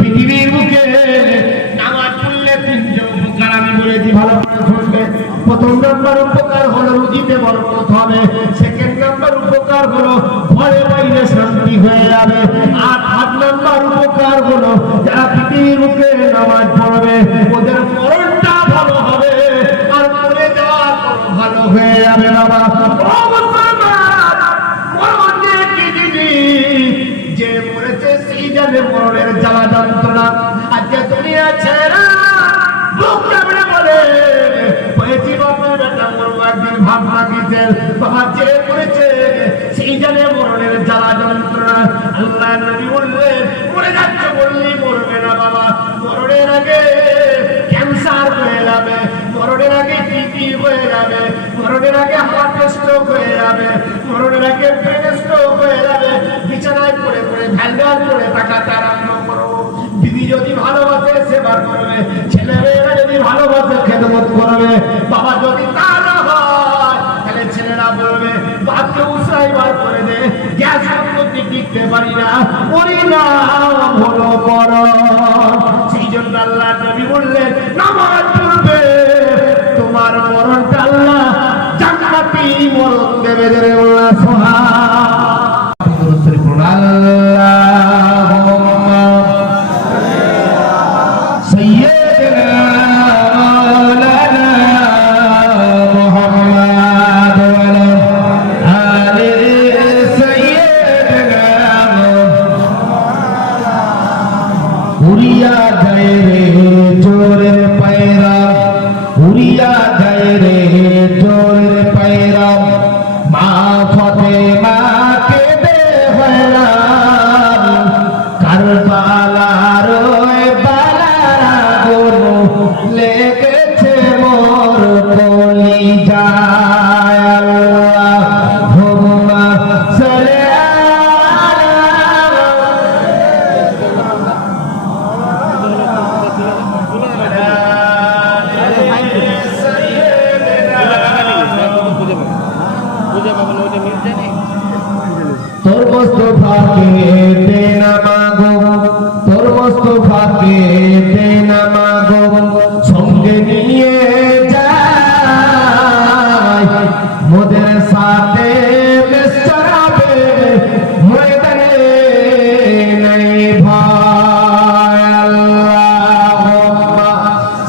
পৃথিবীর বুকে নামাজ পড়লে তিনটে উপকার আমি বলেছি, ভালো করে শুনবে। প্রথম নাম্বার উপকার হলো রুজিতে বরকত হবে। সেকেন্ড নাম্বার উপকার হলো ঘরে বাইরে শান্তি হয়ে যাবে। আর থার্ড নাম্বার উপকার হলো যারা পৃথিবীর বুকে নামাজ পড়বে ওদের মরণটা ভালো হবে, আর মরে যাওয়ার পর ভালো হয়ে যাবে। বাবা যে মরেছে সেই জানে মরণের জ্বালা যন্ত্রণা। আজকে দুনিয়া ছেড়ে বুক চাপড়ে বলে হয়েছি বাপের বেটা মরবো একদিন, ভাবনা দিতে বাবা যে মরেছে সেই জানে মরণের জ্বালা যন্ত্রণা। আল্লাহ নবী বললেন মরে যাচ্ছে বললেই মরবে না বাবা, মরণের আগে ক্যান্সার হয়ে যাবে, মরণের আগে টিবি হয়ে যাবে, মরণের আগে হার্ট স্ট্রোক হয়ে যাবে, মরণের আগে ব্রেন স্ট্রোক হয়ে যাবে। বিছানায় পড়ে পড়ে ভ্যালভ্যাল করে তাকাতে আরম্ভ করো। বিবি যদি ভালোবাসে সেবা করবে, ছেলেমেয়েরা যদি ভালোবাসে খেদমত করবে। বাবা যদি তা না হয় তাহলে ছেলেরা বলবে বাপকে উৎসাহবার করে দে, গ্যাস করতে টিকতে পারি না, করি না হলো বড়। সেই জন্য আল্লাহ নবী বললেন নামাজ পড়বে, তোমার মরণটা আল্লাহ জান্নাতি মরণ দেবে। আল্লাহ উড়িয়া যায় রে জোরের পায়রা, উড়িয়া যায় রে জোরের পায়রা, মা ফাতেমা কেঁদে হয়রান, কারবালার ওই বালার আগুন লেগেছে মোর কলিজায়। আল্লাহুম্মা সাল্লি তোর মুস্তাফাকে দে না মাগো, তোর মুস্তাফাকে দে না মাগো, সঙ্গে নিয়ে যাই মোদের সাথে মেসরাবে ময়দানে নাই ভাই। আল্লাহুম্মা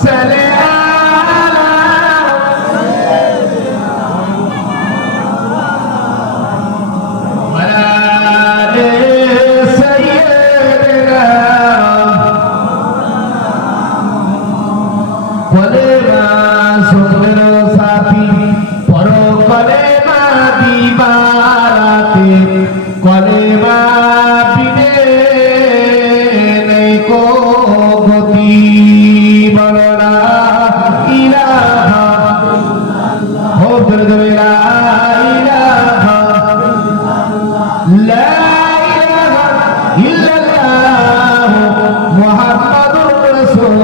সাল্লি কলেমা সুন্দর সাথী পর কলেমা দিবারাতে, কলেমা বিনে নেই কো গতি, বলনা ইলাহা হো দরদে লা ইলাহা লা ইলাহা ইল্লাল্লাহ মুহাম্মাদুর রাসূল।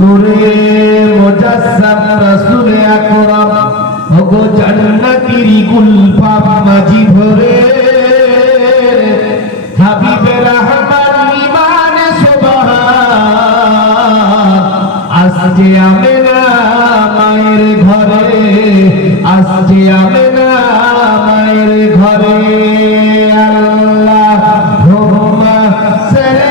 নূরে মুজাসসাম রাসূল আকরাম ওগো জান্নাতীর গুলফাম মাঝি ভরে, হাবিবে রহমান ইমান সুবহান আসছে আমেনা মায়ের ঘরে, আসছে আমেনা মায়ের ঘরে। আল্লাহুম্মা সাল্লি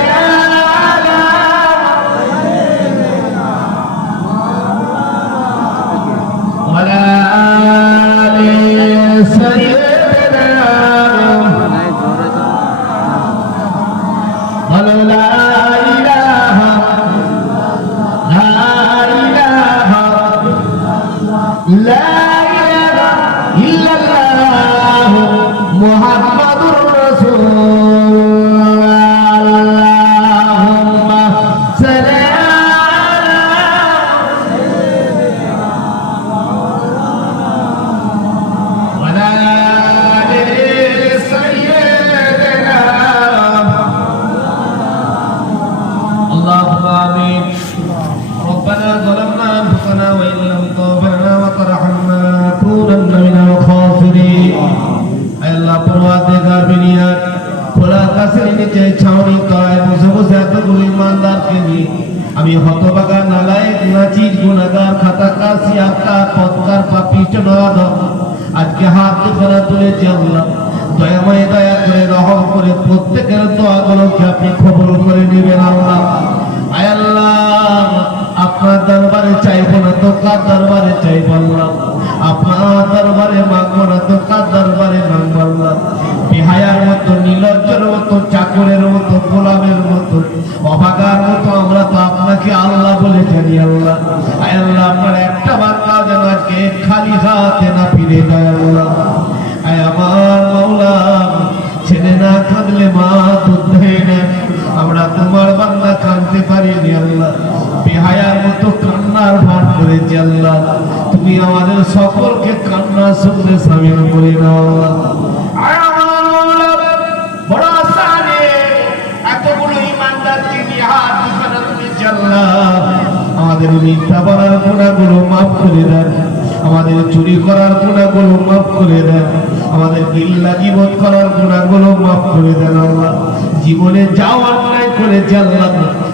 মুহাম্মাদুর রাসূল। আল্লাহুম্মা সাল্লি আলা সিয়াকা পদ্মার পাপিষ্ট নয়ন আজকে হাত দুখানা তুলেছি আল্লাহ, দয়াময় দয়া করে রহম করে প্রত্যেকের দোয়াগুলোকে আপনি কবুল করে নেবেন আল্লাহ। আয় আল্লাহ, আপনার দরবারে চাইবো না তো কার দরবারে চাইবো আল্লাহ, আপনার দরবারে মাগবো না তো কার দরবারে মাগবো আল্লাহ। বেহায়ার মতো, নির্লজ্জের মতো, চাকরের মতো, গোলামের মতো, অভাগার মতো আমরা তো আপনাকে আল্লাহ বলে জানি আল্লাহ। আয় আল্লাহ, আপনার একটা বার্তা যেন আজকে খালি হাতে না ফিরে যায় আল্লাহ। আয় আমার মাওলা, ছেলে না কাঁদলে মা দুধ দেয় না, আমরা তোমার বান্দা কাঁদতে পারিনি আল্লাহ, বেহায়ার মতো কান্নার ভান করেছি আল্লাহ। তুমি আমাদের সকলকে কান্না শুনতে সামিল করে নাও আল্লাহ। আয় আমার মাওলা, বড় আসানে এতগুলো ইমানদার যিনি হাত দুখানা তুলেছি আল্লাহ, আমাদের মিথ্যা বলার গুনাহগুলো মাফ করে দেন, আমাদের চুরি করার গুনাহগুলো মাফ করে দেন, আমাদের গিল্লা গীবত করার গুনাহগুলো মাফ করে দেন আল্লাহ। জীবনে যাও অন্যায় করেছি আল্লাহ,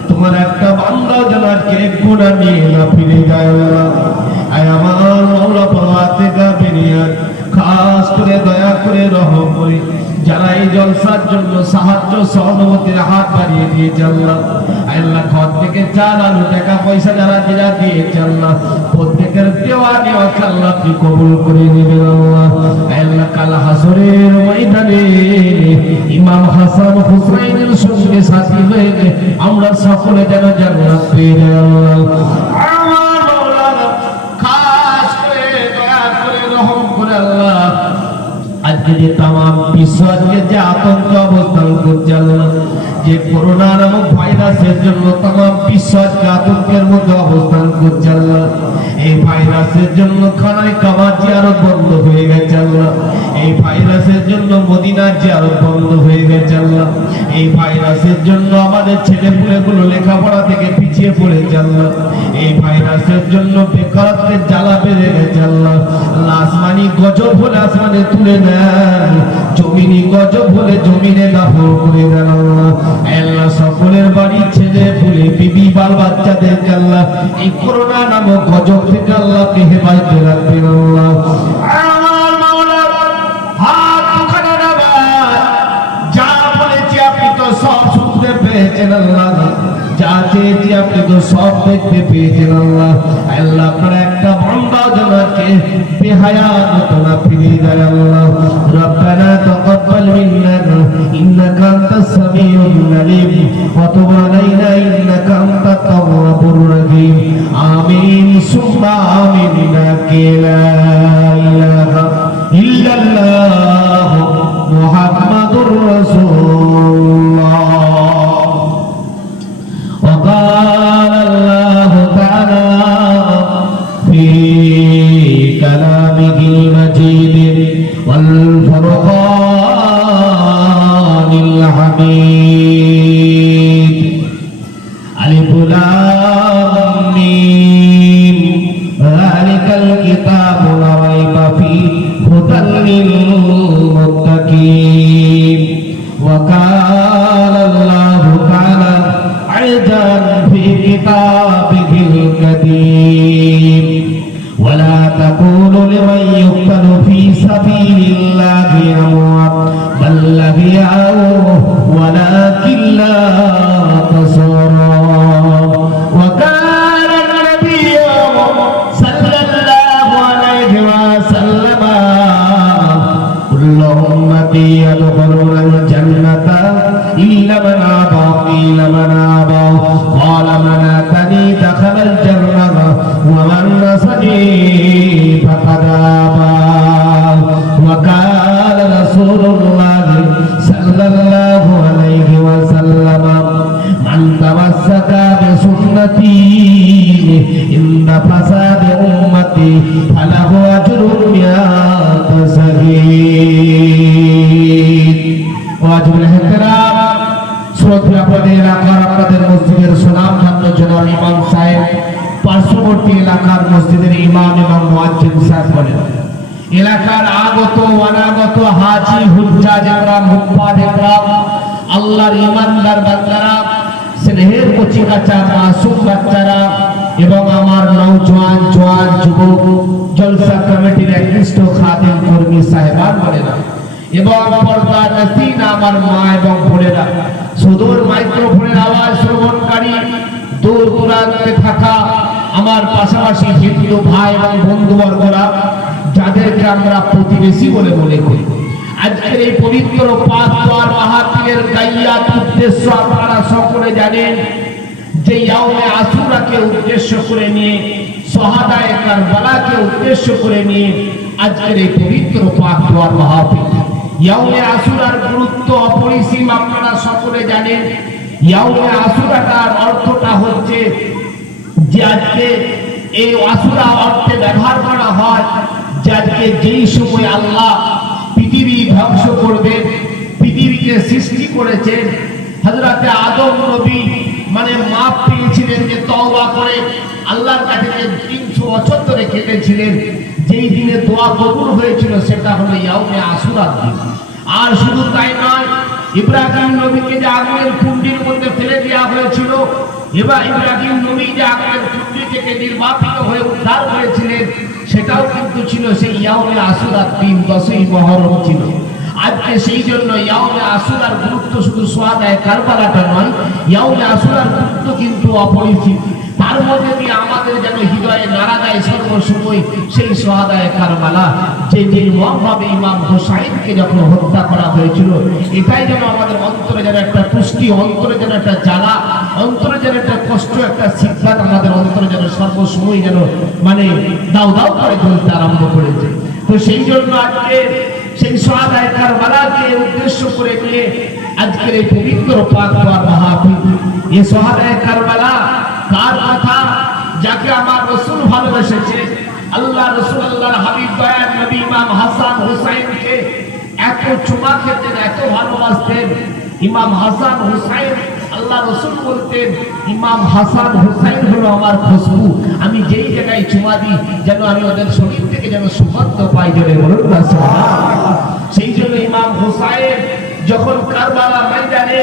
তোমার একটা বান্দা যেন আজকে গুনাহ নিয়ে না ফিরে যায় আল্লাহ। আয় আমার মাওলা, পাওয়াতে বেরিয়ে খাস করে দয়া করে রহম করে যারা এই জলসার জন্য সাহায্য সহমতের হাত বাড়িয়ে দিয়েছে আল্লাহ। আল্লাহ, ঘর থেকে চাল আলু টাকা পয়সা যারা যারা দিয়েছে আল্লাহ, প্রত্যেকের দেওয়া নেওয়া আল্লাহ আপনি কবুল করে নেবেন আল্লাহ। আল্লাহ, কাল হাসরের ময়দানে ইমাম হাসান হুসাইনের সঙ্গে সাথী হয়ে আমরা সকলে যেন জান্নাত পেয়ে যাই আল্লাহ। আমার মাওলানা, খাস করে দয়া করে রহম করে আল্লাহ, আজকে যে তামাম বিশ্ব আজকে যে আতঙ্ক অবস্থান করছে আল্লাহ, যে করোনা নামক ভাইরাসের জন্য তামাম বিশ্ব আজকে আতঙ্কের মধ্যে অবস্থান করছে আল্লাহ, এই ভাইরাসের জন্য খানায় কাবা জিয়ারত বন্ধ হয়ে গেছে আল্লাহ, এই ভাইরাসের জন্য মদিনার জিয়ারত বন্ধ হয়ে গেছে আল্লাহ, এই ভাইরাসের জন্য আমাদের ছেলেপুলেগুলো লেখাপড়া থেকে পিছিয়ে পড়েছে আল্লাহ, এই ভাইরাসের জন্য বেকারত্বের জ্বালা বেড়ে গেছে আল্লাহ। আসমানি গজব হলে আসমানে তুলে নেন, জমিনি গজব হলে জমিনে দাফন করে দেন আল্লাহ। আল্লাহ, সকলের বাড়ি ছেলে পুলে বিবি বাল বাচ্চাদের আল্লাহ এই করোনা নামক গজব থেকে আল্লাহ কে হেফাজতে রাখবেন আল্লাহ। আমার মাওলা, হাত দুখানা নামান, যা বলেছি আপনি তো সব শুনতে পেয়েছেন আল্লাহ, যা চেয়েছি আপনি তো সব দেখতে পেয়েছেন আল্লাহ। আল্লাহ, আপনার একটা বান্দা যেন আজকে বেহায়ার মতো না ফিরে যায় আল্লাহ। রব্বানা তাকাব্বাল মিন্না ইন্নাকা আনতাস সামিউল আলিম ওয়া তুব আলাইনা ইন্নাকা আনতাত তাওয়াবুর রহিম। আমিন সুম্মা আমিন। লা ইলাহা ইল্লাল্লাহ মুহাম্মাদুর রাসূলুল্লাহ। وقال الله تعالى في كلامه المجيد والفرقان الحميد. ألف لام ميم ذلك الكتاب لا ريب فيه هدى للمتقين. وقال الله تعالى أيضا في كتابه القديم ولا تقولوا لمن يقتل في سبيل الله أموات بل أحياء ولكن لا تشعرون. وقال النبي صلى الله عليه وسلم كل أمتي يدخلون الجنة إلا من أبى. قيل من أبى؟ قال من أتاني دخل الجنة ومن عصاني فقد أبى. وقال رسول الله صلى الله عليه وسلم من تمسك بسنتي عند فساد أمتي فله أجر 100 شهيد. واجب الاحترام শ্রদ্ধা আপনাদের এলাকার আপনাদের মসজিদের সুনাম ধারণের জন্য ইমাম সাহেব পার্শ্ববর্তী এলাকার মসজিদের ইমাম এবং মুয়াজ্জিন সাহেব বলেন, এলাকার আগত অনাগত হাজি হুজ্জাজ একরাম হুফাজ একরাম আল্লাহর ইমানদার বান্দারা স্নেহের কচি কাঁচা মাসুম বাচ্চারা এবং আমার নওজোয়ান জওয়ান যুবক জলসা কমিটির একনিষ্ঠ খাদেম কর্মী সাহেবান বলেরা এবং পর্দা নসীন আমার মা এবং বোনেরা, সুদূর মাইক্রোফোনের আওয়াজ শ্রবণকারী, দূর দূরান্তে থাকা আমার পাশাপাশি হিন্দু ভাই এবং বন্ধুবর্গরা, যাদেরকে আমরা প্রতিবেশী বলে মনে করি, আজকের এই পবিত্র পাঁচ দোয়ার মাহফিলের গাইয়াত উদ্দেশ্য আপনারা সকলে জানেন যে ইয়াউমে আশুরাকে উদ্দেশ্য করে নিয়ে, শাহাদায়ে কারবালাকে উদ্দেশ্য করে নিয়ে আজকের এই পবিত্র পাঁচ দোয়ার মাহফিল। ইয়াউমে আশুরার গুরুত্ব অপরিসীম, আপনারা সকলে জানেন। ইয়াউমে আশুরাটার অর্থটা হচ্ছে যে আজকে এই আশুরা অর্থে ব্যবহার করা হয় যে আজকে যেই সময় আল্লাহ পৃথিবী ধ্বংস করবেন, পৃথিবীকে সৃষ্টি করেছেন, হযরতে আদম নবী মানে মাপ পেয়েছিলেন যে তওবা করে আল্লাহর কাছে 300 বছর ধরে কেটেছিলেন, যেই দিনে দোয়া কবুল হয়েছিল সেটা হলো ইয়াউমে আশুরার দিন। আর শুধু তাই নয়, ইব্রাহিম নবীকে যে আগুনের কুণ্ডির মধ্যে ফেলে দেওয়া হয়েছিল, এবার ইব্রাহিম নবী যে আগুনের কুণ্ডি থেকে নির্বাপিত হয়ে উদ্ধার হয়েছিলেন, সেটাও কিন্তু ছিল সেই ইয়াউমে আশুরার দিন, 10ই মুহররম ছিল। আজকে সেই জন্য ইয়াউমে আশুরার গুরুত্ব শুধু শাহাদায়ে কারবালাটা নয়, ইয়াউমে আশুরার গুরুত্ব কিন্তু অপরিসীম। তার মধ্যে দিয়ে আমাদের যেন হৃদয়ে নাড়া দেয় সর্বসময় সেই শাহাদায়ে কারবালা, যে নির্মমভাবে ইমাম হোসাইনকে যখন হত্যা করা হয়েছিল, এটাই যেন আমাদের অন্তরে যেন একটা পুষ্টি, অন্তরে যেন একটা জ্বালা, অন্তরে যেন একটা কষ্ট, একটা সিদ্ধান্ত আমাদের অন্তরে যেন সর্বসময় যেন মানে দাউ দাউ করে জ্বলতে আরম্ভ করেছে। তো সেই জন্য আজকে সেই শাহাদায়ে কারবালাকে উদ্দেশ্য করে নিয়ে আজকের এই পবিত্র পাক দোয়ার মাহফিল। এই শাহাদায়ে কারবালা কার কথা? যাকে আমার রাসূল ভালোবেসেছে। আল্লাহ রাসূল, আল্লাহর হাবিব দয়ার নবী ইমাম হাসান হুসাইনকে এত চুমা খেতেন, এত ভালোবাসতেন। ইমাম হাসান হুসাইন, আল্লাহ রাসূল বলতেন ইমাম হাসান হুসাইন হলো আমার খুশবু, আমি যেই জায়গায় চুমা দিই যেন আমি ওদের শরীর থেকে যেন সুগন্ধ পাই, জোরে বলুন না সুবহানাল্লাহ। সেই জন্য ইমাম হুসাইন যখন কারবালা ময়দানে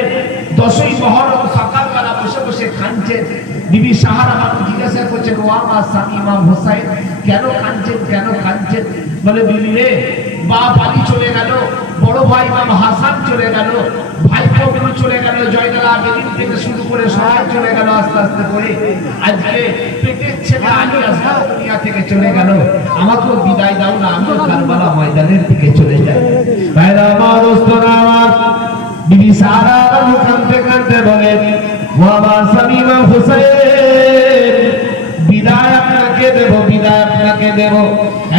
10ই মুহররম সকালবেলা বসে বসে কাঁদছেন, বিবি সাহারা বানু জিজ্ঞাসা করছেন, ও আমার স্বামী ইমাম হুসাইন কেন কাঁদছেন, কেন কাঁদছেন? বলে, বিবি রে, বাপ আলী চলে গেল, বড় ভাই ইমাম হাসান চলে গেল, ভাই কবরু চলে গেল, জয়নাল আবেদিন থেকে শুরু করে সবাই চলে গেল আস্তে আস্তে করে। আজকে পেটের ছেলে আলী আসগর দুনিয়া থেকে চলে গেল, আমাকেও বিদায় দাও না, আমিও কারবালা ময়দানের দিকে চলে যাই। ভাইরা আমার, দোস্তরা আমার, বিবি সাহারা বানু কাঁদতে কাঁদতে বলেন, ও আমার স্বামী ইমাম হুসাইন, বিদায় আপনাকে দেব, বিদায় আপনাকে দেব।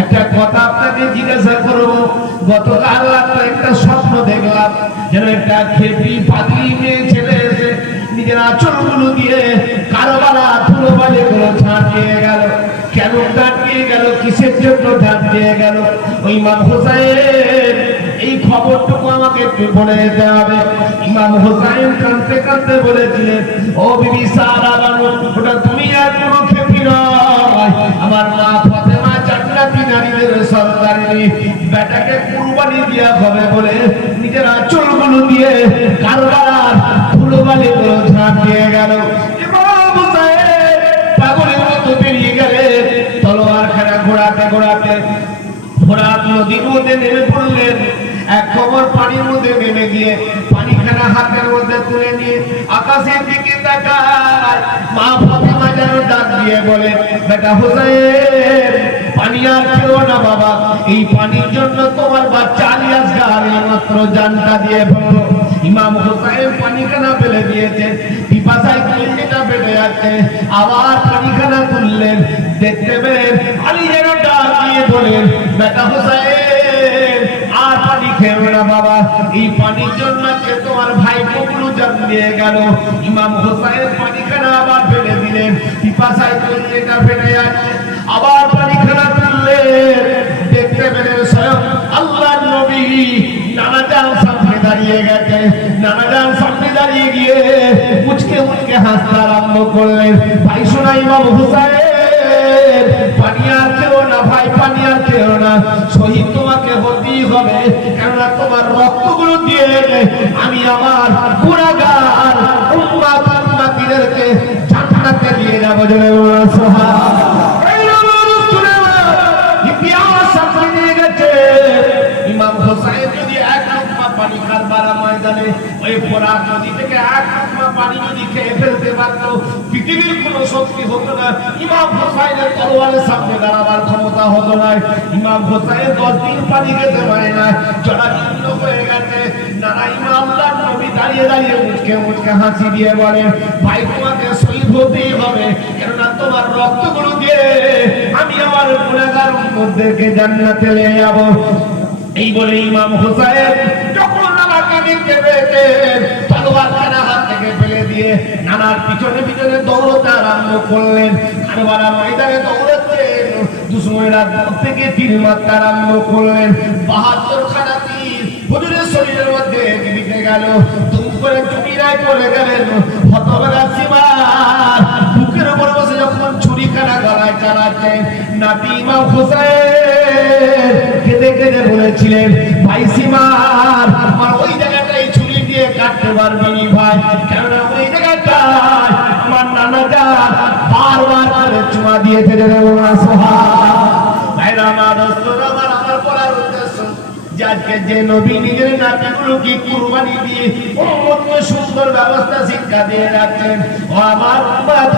একটা কথা আপনাকে জিজ্ঞাসা করব, গতকাল রাতে একটা স্বপ্ন দেখলাম, যেন একটা খেপি পাগলি মেয়ে ছেলে এসে নিজের আঁচলগুলো দিয়ে কারবালা ধুলোবালি গুলো ছাড়িয়ে গেল। কেন ছাড়িয়ে গেল, কিসের জন্য ছাড়িয়ে গেল? ওই ইমাম হুসাইন এই খবরটুকু আমাকে একটু বলে দিতে হবে। ইমাম হুসাইন কাঁদতে কাঁদতে বলেছিলেন, ও বিবি সাহারা বানু, ওটা তুমি আর কোনো খেপি নয়, আমার মা ফাতেমা জান্নাতি নারীদের সরদারিনী, বেটাকে কুরবানি দেয়া হবে বলে নিজের আঁচলগুলো দিয়ে কারবালার ধুলোবালি গুলো ছাড়িয়ে গেল। ইমাম হুসাইন পাগলের মতো বেরিয়ে গেলেন, তলোয়ার খানা ঘোরাতে ঘোরাতে ফোরাত নদীর মধ্যে নেমে পড়লেন। এক কোমর পানির মধ্যে নেমে গিয়ে পানিখানা হাতের মধ্যে তুলে নিয়ে আকাশের দিকে তাকায়। মা ফাতেমা যেন ডাক দিয়ে বলে, বেটা হুসাইন, পানি আর খেও না বাবা, এই পানির জন্য তোমার বাচ্চা আলী আসগর মাত্র জানটা দিয়ে ফেললো। ইমাম হুসাইন পানিখানা ফেলে দিয়েছে, পিপাসায় কুলনিটা বেড়ে যাচ্ছে, আবার পানিখানা তুললেন, দেখতে পেলেন আলী যেন ডাক দিয়ে বলেন, বেটা হুসাইন, আর পানি খেও না বাবা, এই পানির জন্য কে তোমার ভাই কবুলু জান দিয়ে গেল। ইমাম হুসাইন পানিখানা আবার ফেলে দিলেন, পিপাসায় কুলনিটা বেড়ে যাচ্ছে, আবার পানিখানা তুললেন, দেখতে পেলেন স্বয়ং আল্লাহর নবী নানাজান সামনে দাঁড়িয়ে গেছে। নানাজান সামনে দাঁড়িয়ে গিয়ে মুচকে মুচকে হাসতে আরম্ভ করলেন, ভাই শোনা ইমাম হুসাইন, পানি আর খেও না ভাই, পানি আর খেও না, শহীদ তোমাকে হতেই হবে, কেননা তোমার রক্তগুলো দিয়ে আমি আমার গুনাহগার উম্মত উম্মতিদেরকে জান্নাতে নিয়ে যাব জনে ইতিহাস সামনে নিয়ে গেছে ইমাম হোসেন যদি এক লোকমা পানি কারবালা ময়দানে ওই ফোরাত নদী থেকে এক লোকমা পানি যদি খেয়ে ফেলতে পারতো পৃথিবীর কোনো শক্তি হতো না ইমাম হোসেনের তলোয়ারের সামনে দাঁড়াবার ক্ষমতা হতো না ইমাম হোসেন 10 দিন পানি খেতে পারে না জরাজীর্ণ হয়ে গেছে নানা ইমাম আল্লাহর নবী দাঁড়িয়ে দাঁড়িয়ে মুচকে হাসি দিয়ে বলেন ভাই তোমাকে শহীদ হতেই হবে কেননা তোমার রক্তগুলো দিয়ে আমি আমার গুনাহগার উম্মতদেরকে জান্নাতে নিয়ে যাব এই বলে ইমাম হোসেন যখন নানাকে দেখতে পেয়েছেন তলোয়ার খানা হাত থেকে ফেলে দিয়ে নানার পিছনে পিছনে দৌড়তে আরম্ভ করলেন কারবালা ময়দানে দৌড়াচ্ছেন দুশমনেরা দূর থেকে তীর মারতে আরম্ভ করলেন 72 খানা তীর হুজুরের শরীরের মধ্যে দিতে গেল দুম করে চুপিরায় পড়ে গেলেন হতভাগা সিমার বুকের উপর বসে যখন ছুরি খানা গলায় চালাচ্ছেন নাতি ইমাম হোসেন কেঁদে কেঁদে বলেছিলেন ভাই সিমার আমার ওই জায়গাটাই ছুরি দিয়ে কাটতে পারবেনি ভাই কেননা ওই জায়গাটায় আমার নানা যান বারবার করে চুমা দিয়েছে রে ভাইরা আমার দোস্তরা আমার পড়ার উদ্দেশ্য আজকে যে নবী নিজের নাতিগুলোকে কুরবানি দিয়ে উম্মতকে সুন্দর ব্যবস্থা শিক্ষা দিয়ে রাখছেন ও আমার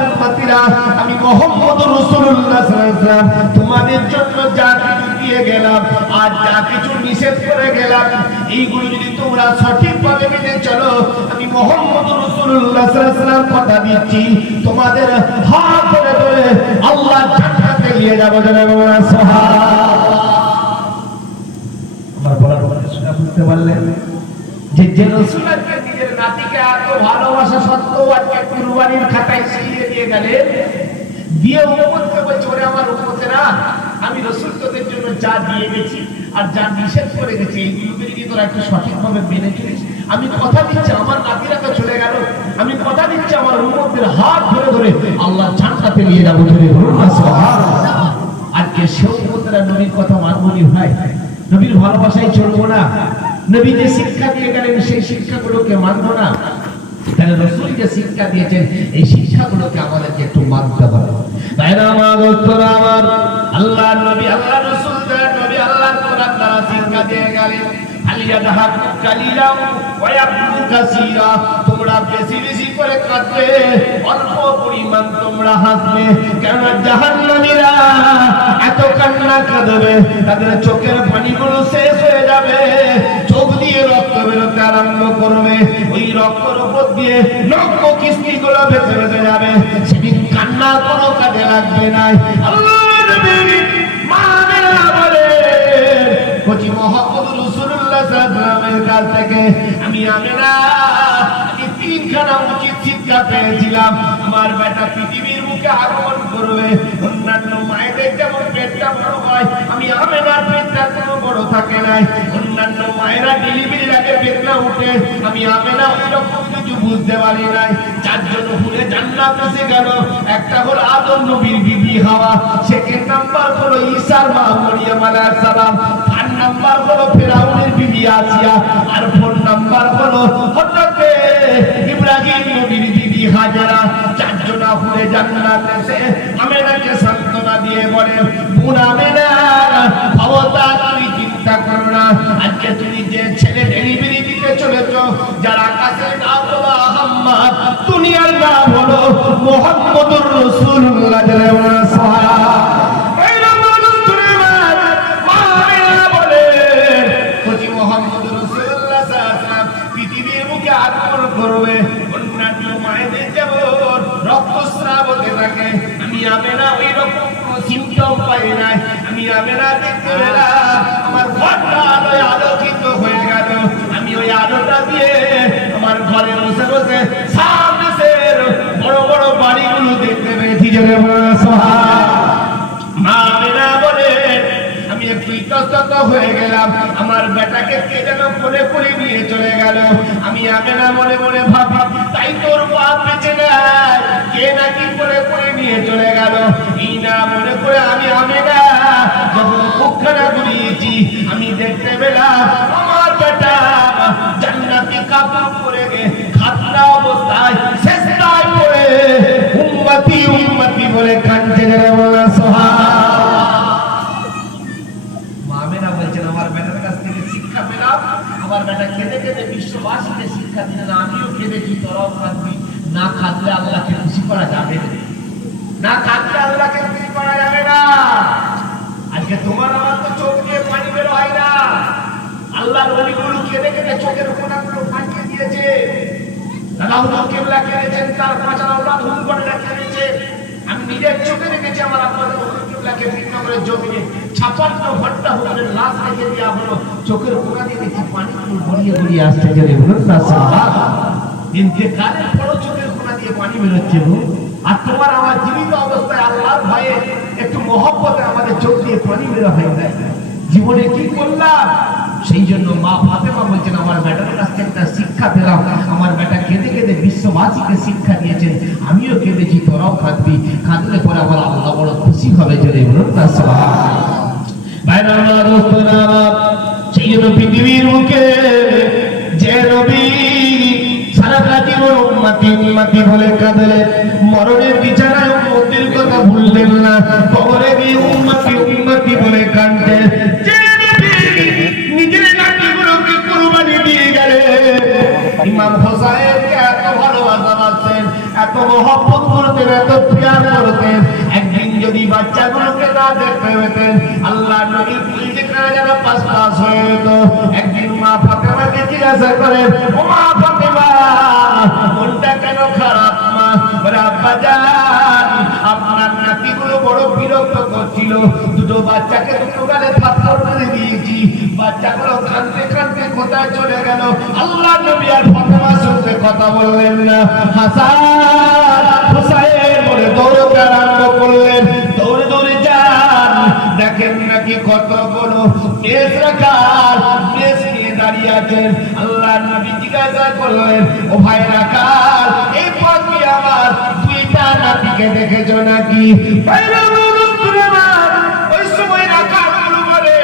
উম্মতিরা আমি মুহাম্মদুর রাসূলুল্লাহ সাল্লাল্লাহু আলাইহি ওয়াসাল্লাম তোমাদের জন্য যা কিছু দিয়ে গেলাম আর যা কিছু নিষেধ করে গেলাম এইগুলো যদি তোমরা সঠিকভাবে মেনে চলো আমি মুহাম্মদুর রাসূলুল্লাহ সাল্লাল্লাহু আলাইহি ওয়াসাল্লাম কথা দিচ্ছি তোমাদের হাত ধরে ধরে আল্লাহ জান্নাতে নিয়ে যাব জানাবেন সুবহানাল্লাহ বুঝতে পারলেন যে রাসূলকে নিজের নাতিকে এত ভালোবাসা সত্ত্বেও আজকে কুরবানির খাতায় শিখিয়ে দিয়ে গেলেন দিয়ে উম্মতকে বলছে ওরে আমার উম্মতেরা আমি রাসূল তোদের জন্য যা দিয়ে গেছি আর যা নিষেধ করে গেছি এইগুলোকে যদি তোরা একটু সঠিকভাবে মেনে চলিস আমি কথা দিচ্ছি আমার নাতিরা তো চলে গেল আমি কথা দিচ্ছি আমার উম্মতের হাত ধরে ধরে আল্লাহ জান্নাতে নিয়ে যাবো ধরে সুবহানাল্লাহ আজকে সেই উম্মতেরা নবীর কথা মানবনি ভাই নবীর ভালোবাসায় চলবো না নবী যে শিক্ষা দিয়ে গেলেন সেই শিক্ষাগুলোকে মানবো না তাহলে রাসূল যে শিক্ষা দিয়েছেন এই শিক্ষাগুলোকে আমাদেরকে একটু মানতে হবে তাইনা আমার দোস্তরা আমার আল্লাহ নবী আল্লাহ রাসূল নবী আল্লাহর কোরআন দ্বারা শিক্ষা দিয়ে গেলেন আলিয়াদাহাক কালিলা ওয়া ইয়াবু কাসীরা তোমরা বেশি বেশি করে কাঁদবে অল্প পরিমাণ তোমরা হাসবে কারণ জাহান্নামীরা এত কান্না কাঁদবে তাদের চোখের পানিগুলো শেষ হয়ে যাবে চোখ দিয়ে রক্ত বেরোতে আরম্ভ করবে ওই রক্তের উপর দিয়ে নখ কিস্তিগুলো ভেসে ভেসে যাবে সেদিন কান্না কোনো কাজে লাগবে না আল্লাহ নবী মানেরা বলে কোচি মুহাম্মদ রাসূলুল্লাহ সাল্লাল্লাহু আলাইহি ওয়াসাল্লামের কাছ থেকে আমি আমিনা আমি তিনখানা উচিত শিক্ষা পেয়েছিলাম আমার বেটা পৃথিবীর বুকে আগমন করবে অন্যান্য মায়েদের যেমন পেটটা বড় হয় আমি আমিনার পেটটা কোনো বড় থাকে নাই অন্যান্য মায়েরা ডেলিভারির আগে পেট না উঠে আমি আমিনা ওইরকম কিছু বুঝতে পারি নাই চারজন হুরে জান্নাত এসে গেল একটা হলো আদম নবীর বিবি হাওয়া সেকেন্ড নাম্বার হলো ঈসার মা মরিয়ম আলাইহিস সালাম থার্ড নাম্বার হলো ফেরাউনের বিবি আসিয়া আর ফোর্থ নাম্বার হলো হযরত ইব্রাহিম নবীর বিবি হাজেরা চারজন হুরে জান্নাত এসে আমিনাকে সান্ত্বনা দিয়ে বলে বোন আমিনা ভাবতা তুমি চিন্তা করো না আজকে তুমি যে ছেলে ডেলিভারি দিতে চলেছো যার আকাশের নাম হলো আহমদ দুনিয়ার নাম হলো মুহাম্মদুর রাসূলুল্লাহ সাল্লাল্লাহু করবে অন্যান্য মায়েদের যেমন রক্তস্রাব হতে থাকে আমি আমেনা ওই রকম কোনো সিমটম পাই নাই আমি আমেনা দেখতে পেলাম আমার ঘরটা আলোয় আলোকিত হয়ে গেল আমি ওই আলোটা দিয়ে আমার ঘরে বসে বসে সামনের বড় বড় বাড়িগুলো দেখতে পেয়েছি যে মা আমেনা বলে আমি একটু ইতস্তত হয়ে গেলাম আমার বেটাকে কে যেন কোলে করে নিয়ে চলে গেল আমি আমেনা মনে মনে ভাবি তাই তোর বাপ বেঁচে নাই কে নাকি কোলে করে নিয়ে চলে গেল এই না মনে করে আমি আমেনা যখন মুখখানা ঘুরিয়েছি আমি দেখতে পেলাম আমার বেটা জান্নাতি কাপড় পরে খাতনা অবস্থায় শেষদায় পড়ে উম্মতি উম্মতি আমার বেটা কেঁদে কেঁদে বিশ্ববাসীকে শিক্ষা দিলেন, আমিও কেঁদেছি তোরাও কাঁদবি। না কাঁদলে আল্লাহকে খুশি করা যাবে না, না কাঁদলে আল্লাহকে খুশি করা যাবে না। আজকে তোমার আমার তো চোখ দিয়ে পানি বের হয় না, আল্লাহর ওলিগুলো কেঁদে কেঁদে চোখের কোনাগুলো ফাটিয়ে দিয়েছে। দাদা হুজুর কেবলা কেঁদেছেন, তার ৫ আওলাদ হুজুরগণেরা কেঁদেছে। আমি নিজের চোখে দেখেছি আমার আপনাদের হুজুর কেবলাকে বিনগরের জমিনে ৫৬ ঘন্টা হুজুরের লাশ রেখে দেওয়া হলো, চোখের কোনা দিয়ে দেখি পানিগুলো গড়িয়ে গড়িয়ে আসছে। জোরে বলুন না সুবহানাল্লাহ। ইন্তেকালের পর চোখের কোনা দিয়ে পানি বেরোচ্ছে গো। আর তোমার আমার জীবিত অবস্থায় আল্লাহর ভয়ে একটু মহব্বতে আমাদের চোখ দিয়ে পানি বের হয় না। জীবনে কি করলাম? সেই জন্য মা ফাতেমা বলছেন, আমার বেটার কাছ থেকে একটা শিক্ষা পেলাম। আমার বেটা কেঁদে কেঁদে বিশ্ববাসীকে শিক্ষা দিয়েছেন, আমিও কেঁদেছি, তোরাও কাঁদবি। কাঁদলে পরে আমার আল্লাহ বড় খুশি হবে। জোরে বলুন না সুবহানাল্লাহ। সেই জন্য পৃথিবীর মুখে যে নবী সারাটা জীবন উম্মতি উম্মতি বলে কাঁদলে, মরণের বিছানায় উম্মতির কথা ভুললেন না, কবরে গিয়ে উম্মতি উম্মতি বলে কাঁদতেন। যে নবী নিজের নাতিগুলোকে কুরবানি দিয়ে গেলেন, ইমাম হোসেনকে এত ভালোবাসা বাসতেন, এত মহব্বত করতেন, এত প্যার করতেন। একদিন যদি বাচ্চাগুলোকে না দেখতে পেতেন, আল্লাহ নবীর যেখানে যেন পাশ পাশ হয়ে যেত। একদিন মা ফাতেমাকে জিজ্ঞাসা করেন, ও মা ফাতেমা, মনটা কেন খারাপ মা? বলে, আব্বা জান, আপনার নাতিগুলো বড় বিরক্ত করছিল, দুটো বাচ্চাকে দুটো গালে থাপ্পড় মেরে দিয়েছি, বাচ্চাগুলো কাঁদতে কাঁদতে কোথায় চলে গেল? আল্লাহ নবী আর ফাতেমা শুনতে কথা বললেন না। হাসান হুসাইন বলে দৌড়তে আরম্ভ করলেন। দৌড়ে দৌড়ে যান, দেখেন নাকি কত বড় কেস রাখার কেস নিয়ে দাঁড়িয়ে আছেন। আল্লাহ নবী জিজ্ঞাসা করলেন, ও ভাই রাখার, এই পথ দিয়ে আমার দুইটা নাতিকে দেখেছো নাকি? ওই সময় রাখার শুরু করে,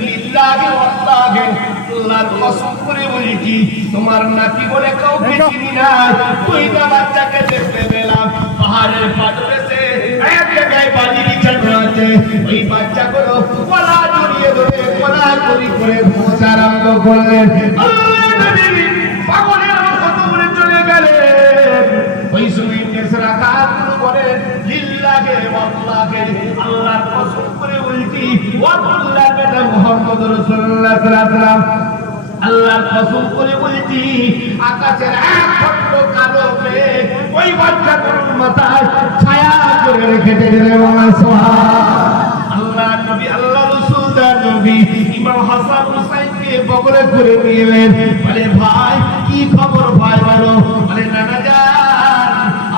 লিল্লাহি ওয়াল্লাহি, আল্লাহর কসম করে বলছি, তোমার নাতি বলে কাউকে চিনি না, দুইটা বাচ্চাকে দেখতে পেলাম পাহাড়ের পাদদেশে এক জায়গায় বাড়ি বিছানো আছে। ওই বাচ্চাগুলো গলা জড়িয়ে ধরে কোলাকুলি করে ঘুমোতে আরম্ভ করলেন। আল্লাহ নবী পাগলের মতো দৌড়ে চলে গেলেন। ওই সময় নেসরা কাকুল বলে, লিল্লাহি ওয়াল্লাহি, আল্লাহর কসম করে বলছি, ওয়াল্লাহি বেটা মুহাম্মদ রাসূলুল্লাহ সাল্লাল্লাহু আলাইহি ওয়াসাল্লাম, আল্লাহর কসম করে বলছি, আকাশের এক ফোঁটা কালো মেঘ ওই বাচ্চাগুলোর মাথায় ছায়া করে রেখেছে। আল্লাহ নবী, আল্লাহ রাসূল তার নবী ইমাম হাসান হুসাইনকে বগলে করে নিলেন। বলে, ভাই কি খবর ভাই বলো? বলে, নানা জান,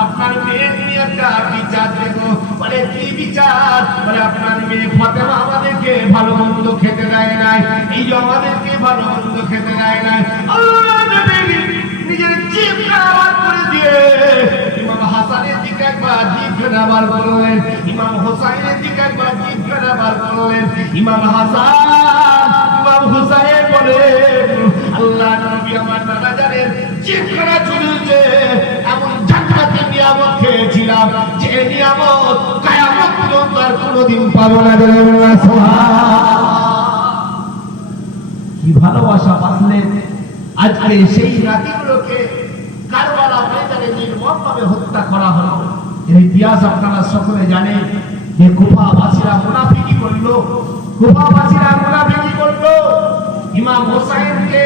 আপনার মেয়ে নিয়ে একটা বিচার দেখো। বলে, কি বিচার? বলে, আপনার মেয়ে ফাতেমা আমাদেরকে ভালো মন্দ খেতে দেয় নাই, এই যে আমাদেরকে ভালো মন্দ খেতে দেয় নাই। আল্লাহ নবী নিজের জিহ্বা আবার করে দিয়ে ইমাম হাসানের দিকে একবার জিহ্বা আবার করলেন, ইমাম হোসাইনের দিকে একবার জিহ্বা আবার করলেন। ইমাম হাসান ইমাম হুসাইন বলে, আল্লাহ নবী আমার নানা জানের জিহ্বা ঝুলছে, এমন জান্নাতের নিয়ামত খেয়েছিলাম যে নিয়ামত কিয়ামত পর্যন্ত আর কোনোদিন পাবো না। কি ভালোবাসা বাঁচলেন। আজকে সেই নাতিগুলোকে কারবালা ময়দানে নির্মমভাবে হত্যা করা হলো। এর ইতিহাস আপনারা সকলে জানেন যে কুফাবাসীরা মুনাফিকি করলো, কুফাবাসীরা মুনাফিকি করলো। ইমাম হোসেনকে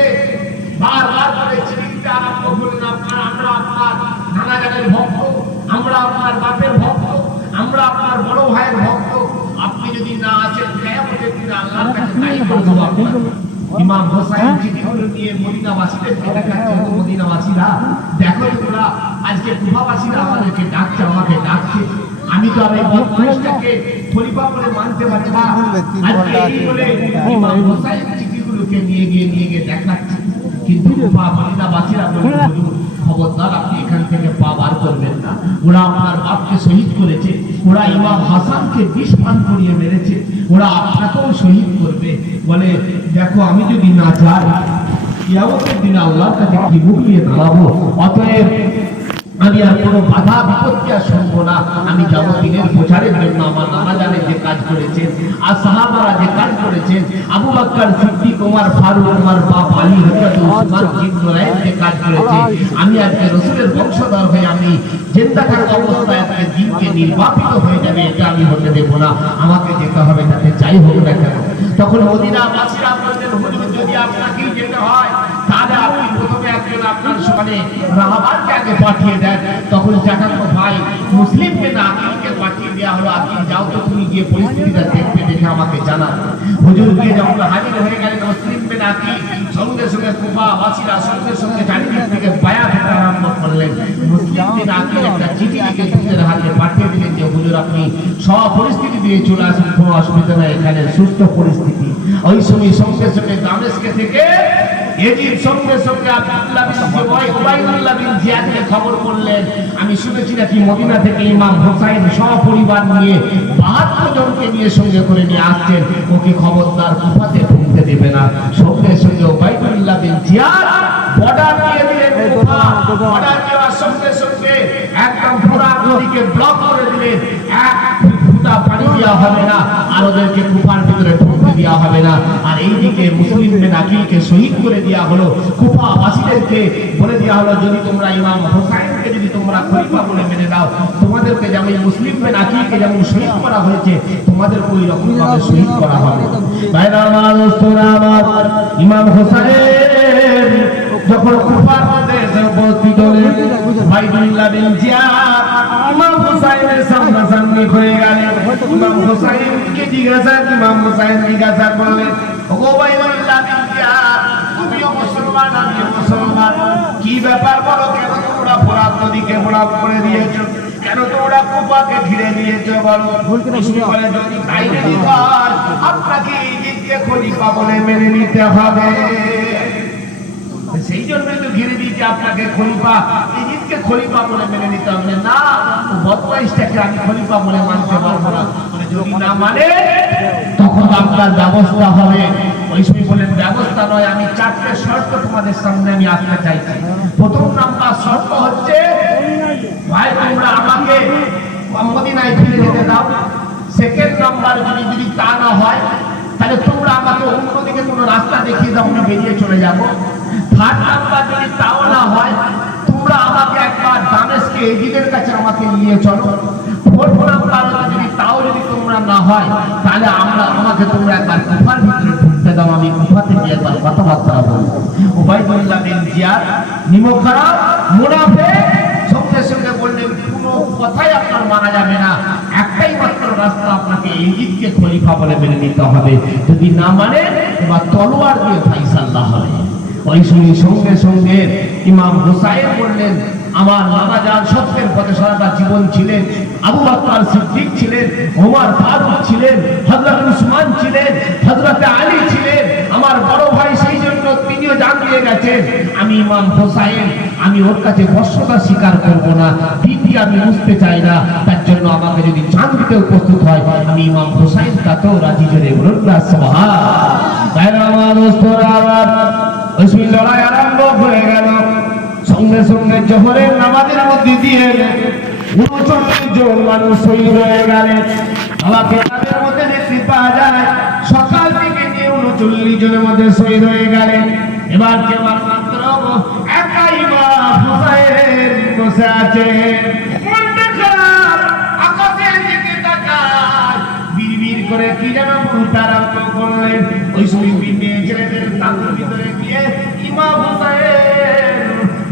বারবার করে চিনতে আরম্ভ করলেন, আমরা আপনার নানা জানের ভক্ত, আমরা আপনার বাপের ভক্ত, আমরা আপনার বড় ভাইয়ের ভক্ত, আপনি যদি না আসেন কিয়ামতের দিনে আল্লাহর কাছে দায়ী করে দেব আপনাকে। ইমাম হোসেন চিঠিগুলো নিয়ে মদিনাবাসীদের দেখাচ্ছে, মদিনাবাসীরা দেখো তোমরা, আজকে কুফাবাসীরা আমাদেরকে ডাকছে, আমাকে ডাকছে, আমি তো আর এই বদমাইশটাকে খলিফা করে মানতে পারি না। আজকে এই বলে ইমাম হোসেন চিঠিগুলোকে নিয়ে গিয়ে দেখাচ্ছে। কিন্তু মদিনাবাসীরা বলে, খবরদার আপনি এখান থেকে পা বার করবেন না, ওরা আপনার বাপকে শহীদ করেছে, ওরা ইমাম হাসানকে বিষ পান করিয়ে মেরেছে, ওরা আপনাকেও শহীদ করবে। বলে, দেখো আমি যদি না যাই কিয়ামতের দিনে আল্লাহর কাছে কি মুখ নিয়ে দাঁড়াবো? অতএব আমি আর কোনো বাধা বিপত্তি আর শুনবো না। আমি যাবো দিনের প্রচারের জন্য। আমার নানা জানেন যে কাজ করেছেন, আর সাহাবারা যে কাজ করেছেন, আবু বকর সিদ্দিক, ওমর ফারুক, ওমর বাপ আলী, হযরত উসমান জিন্নারাইন যে কাজ করেছে, আমি আজকে রাসূলের বংশধর হয়ে আমি জিন্দা থাকা অবস্থায় আজকে দিনকে নির্বাপিত হয়ে যাবে, এটা আমি হতে দেব না। আমাকে যেতে হবে, তাতে যাই হোক না কেন। তখন মদিনা বাসীরা বললেন, হুজুর যদি আপনাকেই যেতে হয় তাহলে আপনি প্রথমে একজন আপনার সমানে রাহাবানকে আগে পাঠিয়ে দেন। তখন চাচাতো ভাই মুসলিমকে না আকিলকে পাঠিয়ে দেওয়া হলো। আকিল যাও তো, তুমি গিয়ে পরিস্থিতিটা দেখতে, দেখে আমাকে জানাও। হুজুর গিয়ে যখন হাজির হয়ে গেলেন মুসলিমকে না আকিল, সঙ্গে সঙ্গে কুফাবাসীরা সঙ্গে সঙ্গে চারিদিক থেকে বায়াত দিতে আরম্ভ করলেন। মুসলিমকে না আকিল একটা চিঠি লিখে দূতের হাতে পাঠিয়ে দিলেন যে হুজুর আপনি সব পরিস্থিতি দিয়ে চলে আসুন, কোনো অসুবিধা নাই, এখানে সুস্থ পরিস্থিতি। ওই সময় সঙ্গে সঙ্গে দামেস্কে থেকে এজিদ সঙ্গে সঙ্গে আব্দুল্লাহ বিন উবাইদুল্লাহ বিন জিয়াদকে খবর করলেন, আমি শুনেছি নাকি মদিনা থেকে ইমাম হোসাইন সপরিবার নিয়ে 72 জনকে নিয়ে সঙ্গে করে নিয়ে আসছেন, ওকে খবরদার কুফাতে ঢুকতে দেবে না। সঙ্গে সঙ্গে উবাইদুল্লাহ বিন জিয়াদ বর্ডার দিয়ে দিলেন। কুফা বর্ডার দেওয়ার সঙ্গে সঙ্গে একদম ফোরাত নদীকে ব্লক করে দিলেন। এক ফুটা পানি দেওয়া হবে না, আর ওদেরকে কুফার ভিতরে ঢুকতে দেওয়া হবে না। আর এইদিকে মুসলিম বিন আকিলকে শহীদ করে দেওয়া হলো। কুফাবাসীদেরকে বলে দেওয়া হলো, যদি তোমরা ইমাম হোসাইনকে যদি তোমরা খলিফা বলে মেনে নাও, তোমাদেরকে যেমন মুসলিম বিন আকিলকে যেমন শহীদ করা হয়েছে, তোমাদের ওই রকম ভাবে শহীদ করা হবে। ভাইরা আমার, দোস্তরা আমার, ইমাম হোসাইন যখন কুফার মধ্যে উপস্থিত হলেন, উবাইদুল্লাহ বিন জিয়াদ ইমাম হোসাইনের সামনাসামনি হয়ে গেলেন। ইমাম হোসাইনকে জিজ্ঞাসা করলেন, ওগো উবাইদুল্লাহ বিন জিয়াদ, তুমিও মুসলমান আমিও মুসলমান, কি ব্যাপার বলো, কেন তোমরা ফোরাত নদীকে ব্লক করে দিয়েছো, কেন তোমরা কুফাকে ঘিরে দিয়েছো বলো? বলে যদি তাই হয় আপনাকে ইজিদকে খলিফা বলে মেনে নিতে হবে। সেই জন্যই তো ঘিরে দিয়েছে আপনাকে খলিফা, ইজিদকে খলিফা বলে মেনে নিতে হবে। না, বদমাইশটাকে আমি খলিফা বলে মানতে পারবো না। যদি না মানে তখন আপনার ব্যবস্থা হবে। ওই সময় বলেন, ব্যবস্থা নয়, আমি 4টে শর্ত তোমাদের সামনে আমি আসতে চাইছি। প্রথম নাম্বার শর্ত হচ্ছে, ভাই তোমরা আমাকে মদিনায় ফিরে যেতে দাও। সেকেন্ড নাম্বার, যদি তা না হয় তাহলে তোমরা আমাকে অন্যদিকে কোনো রাস্তা দেখিয়ে দাও, আমি বেরিয়ে চলে যাবো। থার্ড নাম্বার, যদি তাও না হয় তোমরা আমাকে একবার দামেস্কে এজিদের কাছে আমাকে নিয়ে চলো। ফোর্থ নাম্বার, যদি তাও যদি তোমরা না হয় তাহলে আমাকে তোমরা একবার কুফার ভিতরে ঢুকতে দাও, আমি কুফা থেকে একবার কথাবার্তা বলবো। উবাইদুল্লাহ বিন জিয়াদ নিমখারাম মুনাফিক সঙ্গে সঙ্গে বললেন, কোনো কথাই আপনার মানা যাবে না, একটাই মাত্র রাস্তা, আপনাকে এজিদকে খলিফা বলে মেনে নিতে হবে। যদি না মানে এবার তলোয়ার দিয়ে ফাইসাল্লাহ হবে। ওই সঙ্গে সঙ্গে ইমাম হোসাইন বললেন, আমার নানা জান সত্যের পথে সারাটা জীবন ছিলেন, আবু বকর সিদ্দিক ছিলেন, ওমর ফারুক ছিলেন, হযরত উসমান ছিলেন, হযরত আলী ছিলেন, আমার বড় ভাই, সেই জন্য তিনিও জান দিয়ে গেছেন। আমি ইমাম হোসাইন, আমি ওর কাছে বর্ষতা স্বীকার করব না, দিনটি আমি বুঝতে চাই না। তার জন্য আমাকে যদি জান দিতে উপস্থিত হয়, আমি ইমাম হোসাইন তাতেও রাজি। জোরে বলুন না সুবহানাল্লাহ। ওই লড়াই আরম্ভ হয়ে গেল। সঙ্গে সঙ্গে জোহরের নামাজের মধ্যে দিয়ে 39 জন মানুষ শহীদ হয়ে গেলেন। আমাকে তাদের মধ্যে দেখতে পাওয়া যায়, সকাল থেকে নিয়ে 39 জনের মধ্যে শহীদ হয়ে গেলেন। এবার কেবল মাত্র একাই ইমাম হোসাইন বসে আছে। মনটা খারাপ, আকাশের দিকে তাকায়, বিড়বিড় করে কি যেন বলতে আরম্ভ করলেন। ওই সময় বিনে ছেলেদের তাঁবুর ভিতরে গিয়ে ইমাম হোসাইন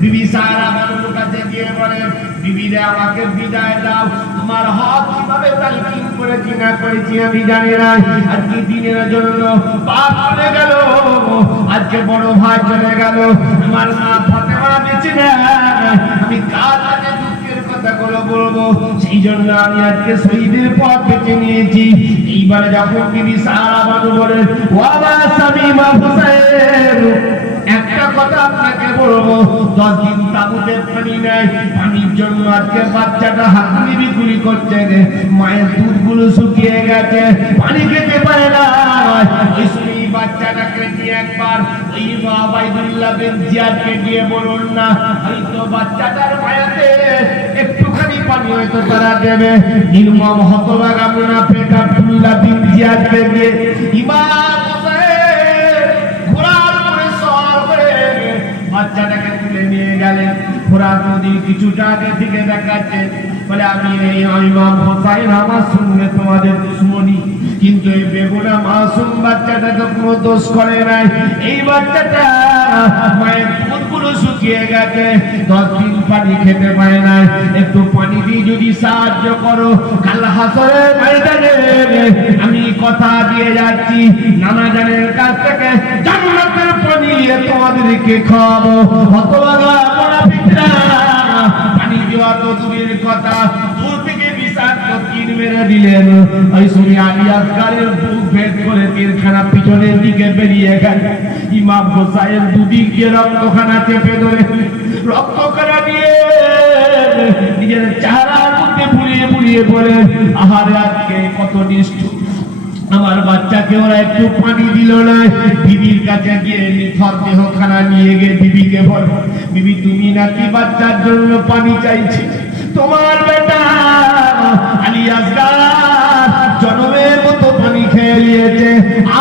বিবি সারা বানুর কাছে গিয়ে বলেন, বিবিরা আমাকে বিদায় দাও, তোমার হক কিভাবে তালকিন করেছি না করেছি আমি জানি না। আজকে দিনের জন্য পাপ চলে গেল, আজকে বড় ভাই চলে গেল, আমার মা ফাতেমা বেঁচে নেই, আমি কার কাছে দুঃখের কথাগুলো বলবো? সেই জন্য আমি আজকে শহীদের পথ বেছে নিয়েছি। এইবারে যখন বিবি সারা বানু বলেন, ওয়া স্বামী ইমাম হোসাইন, একটা কথা আপনাকে বলবো, 10 দিন তাবুতে পানি নাই, পানির জন্য আজকে বাচ্চাটা হাতুড়ি বিকুলি করছে, মায়ের দুধগুলো শুকিয়ে গেছে, পানি খেতে পারে না। বাচ্চাটাকে নিয়ে একবার ওই ওবাইদুল্লাহ বিন জিয়াদকে দিয়ে বলুন না, হয়তো বাচ্চাটার মায়াতে একটুখানি পানি হয়তো তারা দেবে। নির্মম হতভাগা মুনাফিক আব্দুল্লাহ বিন জিয়াদকে দিয়ে ইমাম হোসেন ঘোড়ার উপরে সওয়ার করে বাচ্চাটাকে তুলে নিয়ে গেলেন। ঘোড়া নদী কিছুটা আগে থেকে দেখাচ্ছে, বলে আমি এই ইমাম হোসেন আমার সঙ্গে তোমাদের দুশমনি, কিন্তু এই বেগুনা মাসুম বাচ্চাটা তো কোনো দোষ করে নাই। এই বাচ্চাটা মায়ের দুধগুলো শুকিয়ে গেছে, 10 দিন পানি খেতে পারে নাই, একটু পানি দিয়ে যদি সাহায্য করো, কাল হাসরের ময়দানে আমি কথা দিয়ে যাচ্ছি নানা জানের কাছ থেকে জান্নাতের পানি নিয়ে তোমাদেরকে খাওয়াবো। হতভাগা মুনাফিকরা পানি দেওয়া তো দূরের কথা, দূর থেকে বিষাক্ত তীর মেরে দিলেন। ওই শুনে আলী আসগারের বুক ভেদ করে তীরখানা পিছনের দিকে বেরিয়ে গেল। ইমাম হোসেন দুদিক দিয়ে রক্তখানা চেপে ধরে রক্তখানা দিয়ে নিজের চেহারার মধ্যে বুলিয়ে বুলিয়ে বলে, আহারে আজকে কত নিষ্ঠুর, আমার বাচ্চাকে ওরা একটু পানি দিল না। বিবির কাছে গিয়ে নিথর দেহখানা নিয়ে গিয়ে বিবিকে বল, বিবি তুমি নাকি বাচ্চার জন্য পানি চাইছি, তোমার বেটা আলী আসগার জনমের মতো পানি খেয়ে নিয়েছে,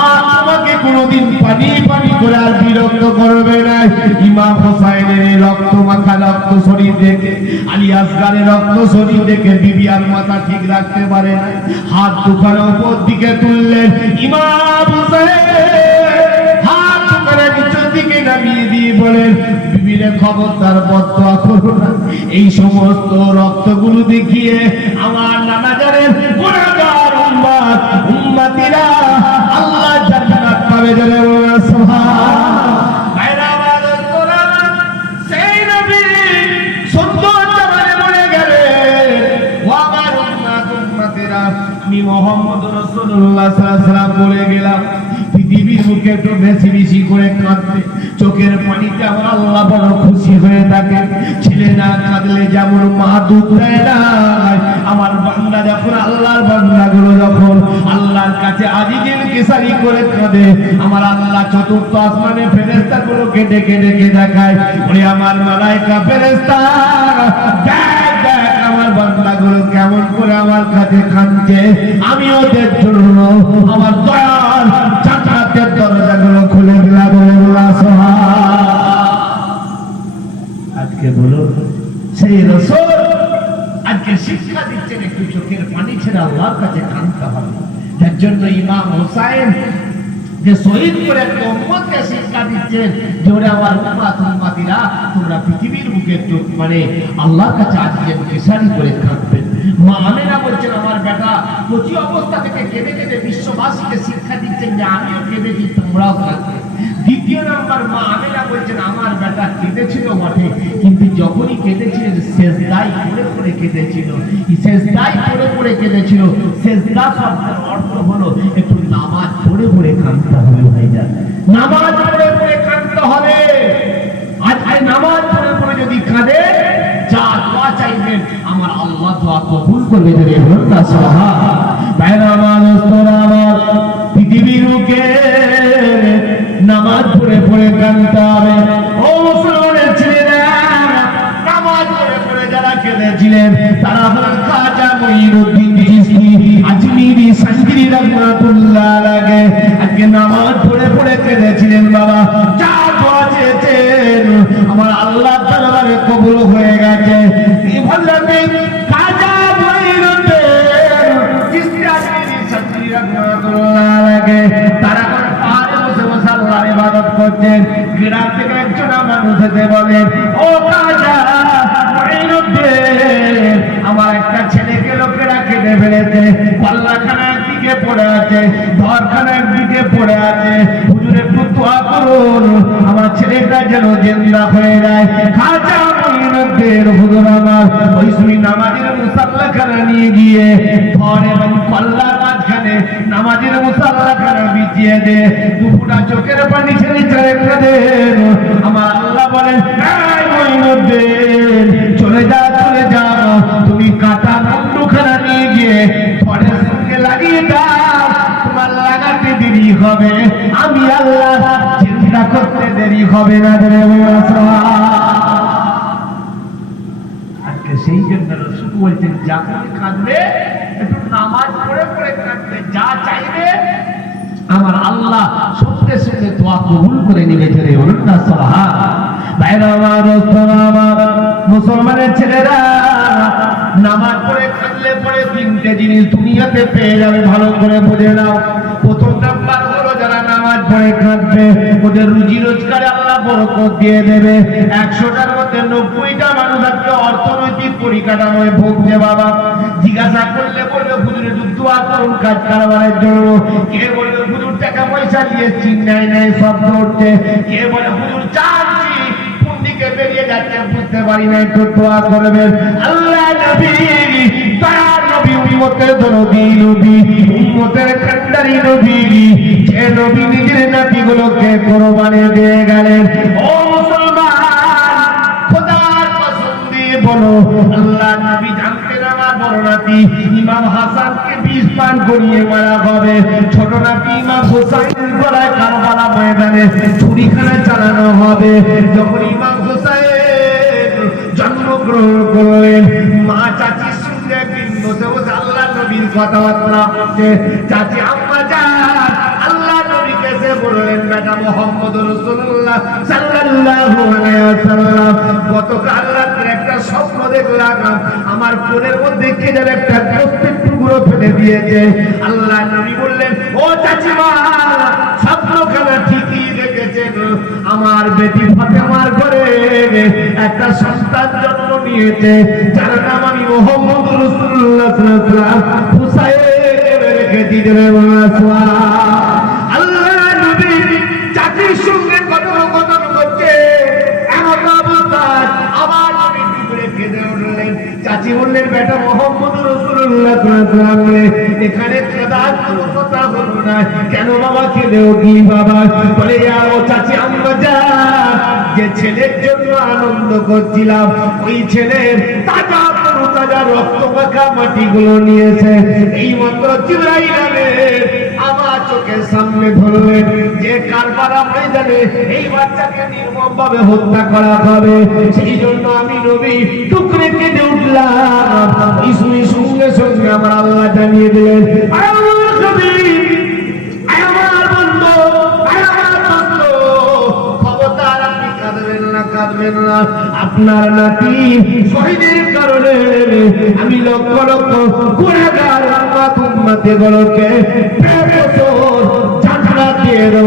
আর তোমাকে কোনোদিন পানি পানি করে আর বিরক্ত করবে না। ইমাম হোসেনের রক্ত মাখা রক্ত শরীর দেখে, আলী আসগারের রক্ত শরীর দেখে বিবি আর মাথা ঠিক রাখতে পারে না, হাত দুখানা উপর দিকে তুললেন। ইমাম হোসেন হাত দুখানা নিচের দিকে নামিয়ে দিয়ে বলেন, বিবিরে খবরদার বদদোয়া করো না, এই সমস্ত রক্তগুলো দেখিয়ে আমার নানাজানের গুনাহগার উম্মত উম্মতিরা আল্লাহ জান্নাত পাবে। জলে সুবহান। ভাইরা আমাদের কোরআন সেই নবী সুন্দর জামানে বলে গেলেন, ও আমার উম্মত উম্মতিরা, আমি মুহাম্মদ রাসূলুল্লাহ সাল্লাল্লাহু আলাইহি ওয়াসাল্লাম বলে গেলাম, পৃথিবীর বুকে একটু বেশি বেশি করে কাঁদতে, চোখের পানিতে আমার আল্লাহ বড় খুশি হয়ে থাকে। ছেলে না কাঁদলে যেমন মা দুধ দেয় না, আমার বান্দা যখন আল্লাহর বান্দাগুলো যখন আল্লাহর কাছে আজিজিল কেসারি করে কাঁদে, আমার আল্লাহ চতুর্থ আসমানে ফেরেশতাগুলোকে ডেকে ডেকে দেখায়, ওরে আমার মালায়েকা ফেরেশতা দেখ দেখ আমার বান্দাগুলো কেমন করে আমার কাছে কাঁদছে, আমি ওদের জন্য আমার দয়াল জান্নাতের দরজাগুলো খুলে দিলাম। আজকে বলো সেই রাসূল আজকে শিক্ষা দিচ্ছেন, একটু চোখের পানি ছেড়ে আল্লাহর কাছে কাঁদতে হবে। যার জন্য ইমাম হোসেন যে শহীদ করে একটা উম্মতকে শিক্ষা দিচ্ছেন যে ওরে আমার উম্মত উম্মতিরা, তোমরা পৃথিবীর বুকে একটু মানে আল্লাহর কাছে আজকে কেসারি করে কাঁদবেন। মা আমেনা বলছেন, আমার বেটা কচি অবস্থা থেকে কেঁদে কেঁদে বিশ্ববাসীকে শিক্ষা দিচ্ছেন যে আমিও কেঁদেছি, তোমরাও কাঁদবে। দ্বিতীয় নাম্বার, মা আমেনা বলছেন, আমার বেটা কেঁদেছিল বটে, কিন্তু যখনই কেঁদেছিলেন সেজদায় পড়ে পড়ে কেঁদেছিল। সেজদায় পড়ে পড়ে কেঁদেছিল। সেজদা শব্দের অর্থ হলো একটু নামাজ পড়ে পড়ে কাঁদতে হবে। ভাইজান, নামাজ পড়ে পড়ে কাঁদতে হবে। আজকে নামাজ পড়ে পড়ে যদি কাঁদে, যা দোয়া চাইবেন আমার আল্লাহ দোয়া কবুল করবে। যদি আল্লাহ সুবহান। বাইরা মানুষ তোরা আমার পৃথিবীর বুকে নামাজ পড়ে পড়ে কাঁদতে হবে। ও মুসলমানের ছেলেরা, নামাজ পড়ে পড়ে যারা কেঁদেছিলেন তারা হলেন খাজা মঈনুদ্দিন চিশতি আজমিরি সানজিরি রাহমাতুল্লাহ আলাইহি। আজকে নামাজ পড়ে পড়ে কেঁদেছিলেন বাবা, যা দোয়া চেয়েছেন আমার আল্লাহ দরবারে কবুল হয়ে গেছে। এই বললেন খাজা মঈনুদ্দিন চিশতি আজমিরি সানজিরি রাহমাতুল্লাহ আলাইহি, তারা আল্লাহর ইবাদত করছেন। গ্রাম থেকে একজন মানুষ এসে বলেন, ও খাজা মঈনুদ্দিন, আমার একটা ছেলেকে লোকেরা কেঁদে ফেলেছে, পাল্লাখানা একদিকে পড়ে আছে, ঘরখানা একদিকে পড়ে আছে, হুজুর একটু দোয়া করুন আমার ছেলেটা যেন জিন্দা হয়ে যায়। খাজা মঈনুদ্দিন হুজুর আমার ওই সুই নামাজের মুসাল্লাখানা নিয়ে গিয়ে ঘর এবং পাল্লার মাঝখানে নামাজের মুসাল্লাখানা বিছিয়ে দে, দুপুরা চোখের পানি ছেড়ে ছেড়ে কাঁদেন। আমার আল্লাহ বলেন, এই মঈনুদ্দিন চলে যা চলে যাও, তুমি কাটা মুন্ডুখানা নিয়ে গিয়ে ঘরের সঙ্গে লাগিয়ে দাও, তোমার লাগাতে দেরি হবে, আমি হবে না ধরে আজকে সেই জন্য রাসূল বলছেন যখন কাঁদবে একটু নামাজ পড়ে পড়ে কাঁদবে, যা চাইবে আমার আল্লাহ সঙ্গে সঙ্গে দোয়া কবুল করে নেবে ধরে বলুন না সুবহানাল্লাহ। ভাইরা আমার, দোস্তরা আমার, মুসলমানের ছেলেরা নামাজ পড়ে কাঁদলে পরে তিনটে জিনিস দুনিয়াতে পেয়ে যাবে, ভালো করে বুঝে নাও। প্রথম নাম্বার হলো যারা নামাজ পড়ে কাঁদবে ওদের রুজি রোজগারে আল্লাহ বরকত দিয়ে দেবে। 100টার মধ্যে 90টা মানুষ আজকে অর্থনৈতিক পরিকাঠামোয় ভুগছে বাবা। জিজ্ঞাসা করলে বলবে হুজুর একটু দোয়া করুন কাজ কারবারের জন্য। কে বলবে হুজুর টাকা পয়সা দিয়েছি, নাই নাই সব ধরছে। কে বলে হুজুর চাচ্ছি কোন দিকে বেরিয়ে যাচ্ছে বুঝতে পারি না, একটু দোয়া করবেন। আল্লাহ নবী দয়ার নবী, উম্মতের দরদি নবী, উম্মতের কান্ডারি নবী, যে নবী নিজের নাতিগুলোকে কোরবানি দিয়ে গেলেন। ও মুসলমান, খোদার কসম দিয়ে বলো আল্লাহ নবী জানতেন আমার বড় নাতি ইমাম হাসানকে বিষ পান করিয়ে মারা হবে, ছোট নাতি ইমাম হোসাইনের গলায় কারবালা ময়দানে ছুরিখানা চালানো হবে। যখন ইমাম হোসাইন জন্মগ্রহণ করলেন, মা চাচির সঙ্গে একদিন বসে বসে আল্লাহ নবীর কথাবার্তা বলছে। চাচি আম্মা যান আল্লাহ নবীকে সে বললেন বেটা মুহাম্মদ রাসূলুল্লাহ সাল্লাল্লাহু আলাইহি ওয়াসাল্লাম গতকাল রাতে একটা স্বপ্ন দেখলাম, আমার কোলের মধ্যে কে যেন একটা গোস্তের টুকরো ফেলে দিয়েছে। আল্লাহ নবী বললেন ও চাচিমা স্বপ্নখানা ঠিকই দেখেছেন, আমার বেটি ফাতেমার ঘরে একটা সন্তান জন্ম নিয়েছে যার নাম আমি মুহাম্মদ রাসূলুল্লাহ সাল্লাল্লাহু আলাইহি ওয়াসাল্লাম হুসাইন রেখে দিলেন। আল্লাহ নবী চাচির সঙ্গে কথোপকথন করছে, এমন অবস্থায় আমার নবী টুকরে কেঁদে উঠলেন। চাচি বললেন বেটা মুহাম্মদ রাসূলুল্লাহ সাল্লাল্লাহু আলাইহি ওয়াসাল্লাম এখানে কাদার কোনো কথা হলো না, কেন বাবা কেঁদে উঠলি বাবা? বলে ও চাচি আম্মা যান, যে ছেলের জন্য আনন্দ করছিলাম ওই ছেলের তাজা তাজা রক্ত মাখা মাটিগুলো নিয়েছে, এই মাত্র জিবরাইল আলাইহিস আমার চোখের সামনে ধরলেন যে কারবালা ময়দানে এই বাচ্চাকে নির্মমভাবে হত্যা করা হবে। সেই জন্য আমি নবী টুকরে কেঁদে উঠলাম। ইসমি সঙ্গে সঙ্গে আমার আল্লাহ জানিয়ে দিলেন আমার নবী, আমার বন্ধু, আমার বন্ধু, খবরদার আপনি কাঁদবেন না, কাঁদবেন না। আপনার নাতি শহীদের কারণে আমি লক্ষ লক্ষ গুনাহগার উম্মতে গুলোকে বেকসুর জান্নাত দিয়ে দেব।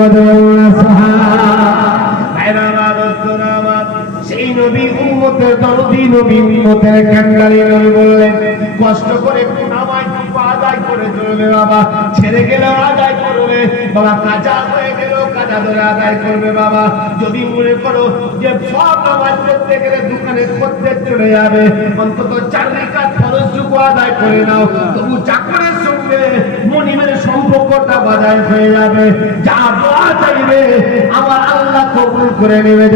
সেই নবী উম্মতের দরদি নবী, উম্মতের কান্ডারি নবী বললেন কষ্ট করে নামাজ আদায় করে চলবে বাবা, ছেড়ে গেলে আদায় করবে বাবা, কাজা হয়ে গেল কাজা ধরে আদায় করবে বাবা। যদি মনে করো যে সব নামাজ পড়তে গেলে দোকানে খদ্দের চলে যাবে, অন্তত 4 রাকাত ফরজ যুগ আদায় করে নাও, তবু চাকরের সঙ্গে মনিবের সম্পর্কটা বজায় হয়ে যাবে। যা দোয়া চাইবে আমার আল্লাহ কবুল করে নেবে।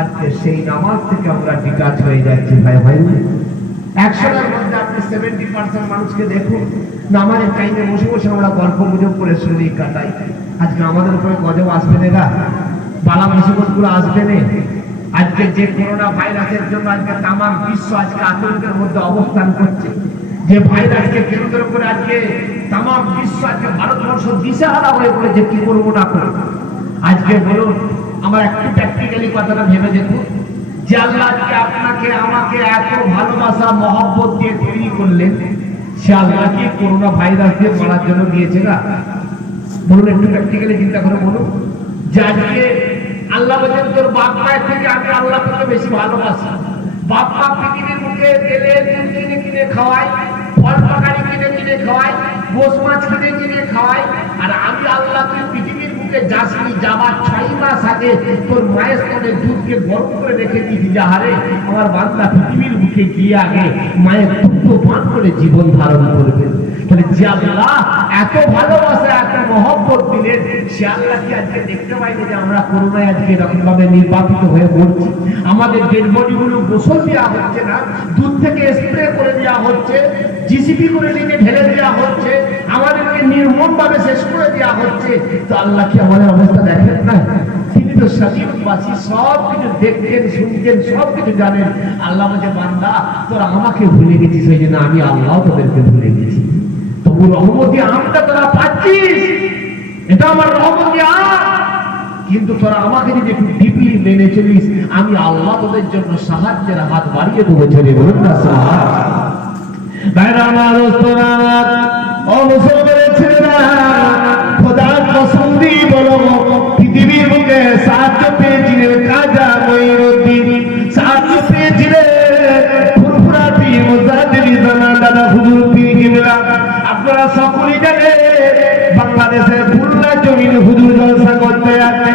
আজকে সেই নামাজ থেকে আমরা ডিটাচ হয়ে যাচ্ছি ভাই ভাই। 100টার মধ্যে আপনি 70% মানুষকে দেখুন নামাজের টাইমে বসে বসে আমরা গল্প গুজব করে শরীর কাটাই। আজকে আমাদের উপরে গজব আসবে না, বালা মুসিবতগুলো আসবে না। আজকে যে করোনা ভাইরাসের জন্য আজকে তাম বিশ্ব আজকে আতঙ্কের মধ্যে অবস্থান করছে, যে ভাইরাসকে কেন্দ্র করে আজকে তাম বিশ্ব আজকে ভারতবর্ষ দিশেহারা হয়ে পড়েছে কি করবো না করবো। আজকে বলুন আমার একটু প্র্যাকটিক্যালি কথাটা ভেবে দেখুন যে আল্লাহ আজকে আপনাকে আমাকে এত ভালোবাসা মহব্বত দিয়ে তৈরি করলেন, সে আল্লাহকে করোনা ভাইরাস দিয়ে মারার জন্য দিয়েছে না? বলুন একটু প্র্যাকটিক্যালি চিন্তা করে বলুন যে আজকে আল্লাহ বলেন তোর বাপ মায়ের থেকে আমি আল্লাহ তোকে বেশি ভালোবাসি। বাপ মা পৃথিবীর মুখে তেলে কিনে কিনে খাওয়াই, ফল তরকারি কিনে কিনে খাওয়াই, গোশ মাছ কিনে কিনে খাওয়াই, আর আমি আল্লাহ তুই পৃথিবীর মুখে যাসনি, যাবার 6 মাস আগে তোর মায়ের স্তনে দুধকে গরম করে রেখে দিয়েছি, যাহারে আমার বান্দা পৃথিবীর মুখে গিয়ে আগে মায়ের দুধ পান করে জীবন ধারণ করবে। তাহলে যে আল্লাহ এত ভালোবাসা এত মহব্বত দিলেন, সে আল্লাহ কি আজকে দেখতে পাইনি যে আমরা করোনায় আজকে এরকম ভাবে নির্বাপিত হয়ে পড়ছি? আমাদের ডেড বডি গুলো গোসল দেওয়া হচ্ছে না, দুধ থেকে স্প্রে করে দেওয়া হচ্ছে, জিসিপি করে নিয়ে ঢেলে দেওয়া হচ্ছে, আমাদেরকে নির্মম ভাবে শেষ করে দেওয়া হচ্ছে। তো আল্লাহ কি আমাদের অবস্থা দেখেন না? তিনি তো স্বাধীনবাসী, সব কিছু দেখতেন, শুনতেন, সব কিছু জানেন। আল্লাহ বলছে, বান্দা তোরা আমাকে ভুলে গেছিস, ওই জন্য আমি আল্লাহ তোদেরকে ভুলে গেছি। তবু রহমতি আমটা তোরা পাচ্ছিস, এটা আমার রহমতি আম, কিন্তু তোরা আমাকে যদি একটু ডিপলি মেনে চলিস, আমি আল্লাহ তোদের জন্য সাহায্যের হাত বাড়িয়ে দেবো। ছেড়ে বলুন না ভাইরা আমার, দোস্তরা আমার, ও মুসলমানের ছেলেরা, খোদার কসম দিয়ে বলো, পৃথিবীর বুকে সাহায্য পেয়েছিলেন খাজা মঈনুদ্দিন, সাহায্য পেয়েছিলেন ফুরফুরা পীর মুজাদ্দিদ জামান দাদা হুজুর পীর কিবলা। আপনারা সকলেই জানেন বাংলাদেশের খুলনা জমিনে হুজুর জলসা করতে আসে,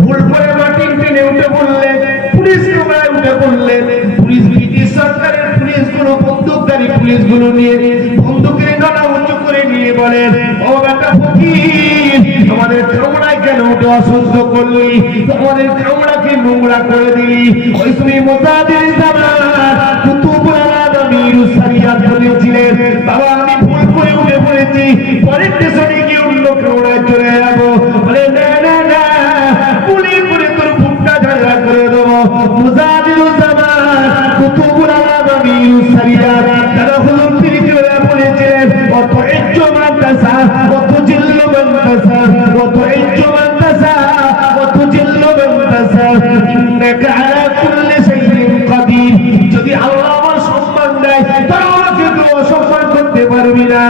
ভুল করে মাটির টেনে উঠে পড়লেন, পুলিশ কামরায় উঠে পড়লেন। পুলিশ, ব্রিটিশ সরকারের পুলিশগুলো, বন্দুকধারী পুলিশগুলো নিয়ে বন্দুকের গলা উঁচু করে নিয়ে বলেন, ও বেটা ফকির, আমাদের কামরায় কেন উঠে অশুদ্ধ করলি, আমাদের কামরাকে নোংরা করে দিলি। ওই তুমি মুজাদ্দিদ জামান কুতুবুল আলাম আমিরুস শরিয়াত বলেছিলেন, বাবা আমি ভুল করে উঠে পড়েছি, পরের স্টেশনে গিয়ে অন্য কামরায় চলে যাবো। বলে না না না, গুলি করে তোর বুকটা ঝাড়া করে দেবো। মুজাদ্দিদ জামান কুতুবুল আলাম আমিরুস শরিয়াত দাদা হুজুর পীর কিবলা বলেছিলেন, অত ইজ্জু মাদ্রাসা, অত জিল্লু মাদ্রাসা, অত ইজ্জু মাদ্রাসা, অত জিল্লু মাদ্রাসা, ইন্নাকা আলা কুল্লি শাইইন কাদির। যদি আল্লাহ আমার সম্মান দেয়, তাহলে আমাকে তো অসম্মান করতে পারবি না।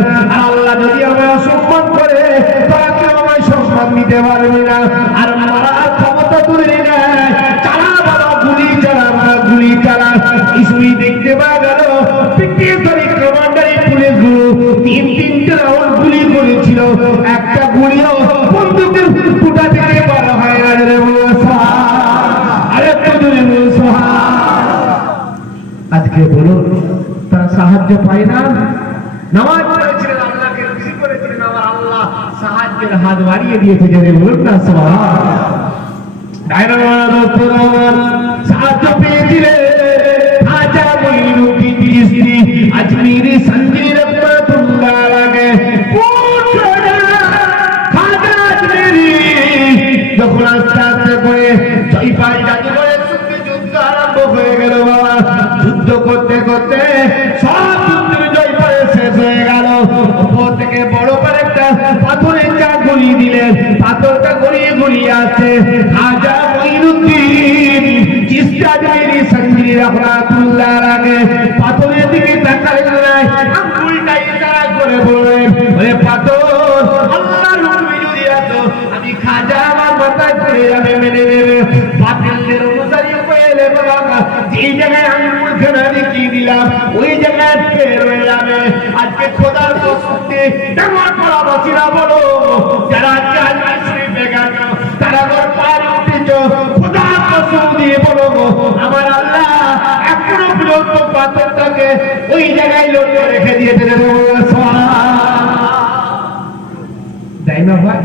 আল্লাহ যদি আমায় অসম্মান করে, তাহলে কেউ আমায় সম্মান দিতে পারবি না। আর মারার ক্ষমতা তুলে নেয়, চালা বাবা গুলি চালা, বাবা গুলি চালা। কিছুই দেখতে পাওয়া গেল ব্রিটিশধারী কমান্ডারি পুলিশগুলো তিনটে রাউন্ড গুলি করেছিল, একটা গুলিও বন্দুকের ফুটা থেকে বার হয় না। আরেকটা জোরে বলুন সুবহান। আজকে বলুন তারা সাহায্য পায় না? নামাজ পড়েছিলেন, আল্লাহকে খুশি করেছিলেন, আবার আল্লাহ সাহায্যের হাত বাড়িয়ে দিয়েছে। জোরে বলুন না সুবহান। সাহায্য পেয়েছিলেন খাজা মঈনুদ্দিন চিশতি আজমিরি সঞ্জীর রহমাতুল্লাহ আলাইহি। খাজা আজমিরি যখন আস্তে আস্তে করে জয়পাল জাদুঘরের সঙ্গে যুদ্ধ আরম্ভ হয়ে গেল, বাবা যুদ্ধ করতে করতে সব যুদ্ধের জয়পাল শেষ হয়ে গেল। উপর থেকে বড় করে একটা পাথরের চা গড়িয়ে দিলেন, পাথরটা গড়িয়ে গড়িয়ে আছে। খাজা মঈনুদ্দিন চিশতি আজমিরি সঞ্জীর রহমাতুল্লাহ আলাইহি পাথরের দিকে তাকালেন না, আঙ্গুলটা ইশারা করে বললেন, ওরে পাথর, আল্লাহর হুকুমে যদি আসো, আমি খাজা আমার মাথায় পড়ে যাবে, মেনে নেবে। বাতিলের অনুসারী হয়ে এলে বাবা, যেই জায়গায় আঙ্গুলখানা দেখিয়ে দিলাম, ওই জায়গায় ফের হয়ে যাবে। আজকে খোদার কসম দিয়ে ডাঙর করা বাসিরা বলো, যারা আজকে আজমির শরীফে গেল, তারা ঘর পার উঠেছ, খোদার কসম দিয়ে বলো, আমার আল্লাহ এখনো পর্যন্ত পাথরটাকে ওই জায়গায় লড়ে রেখে দিয়েছে। তাই না ভাই?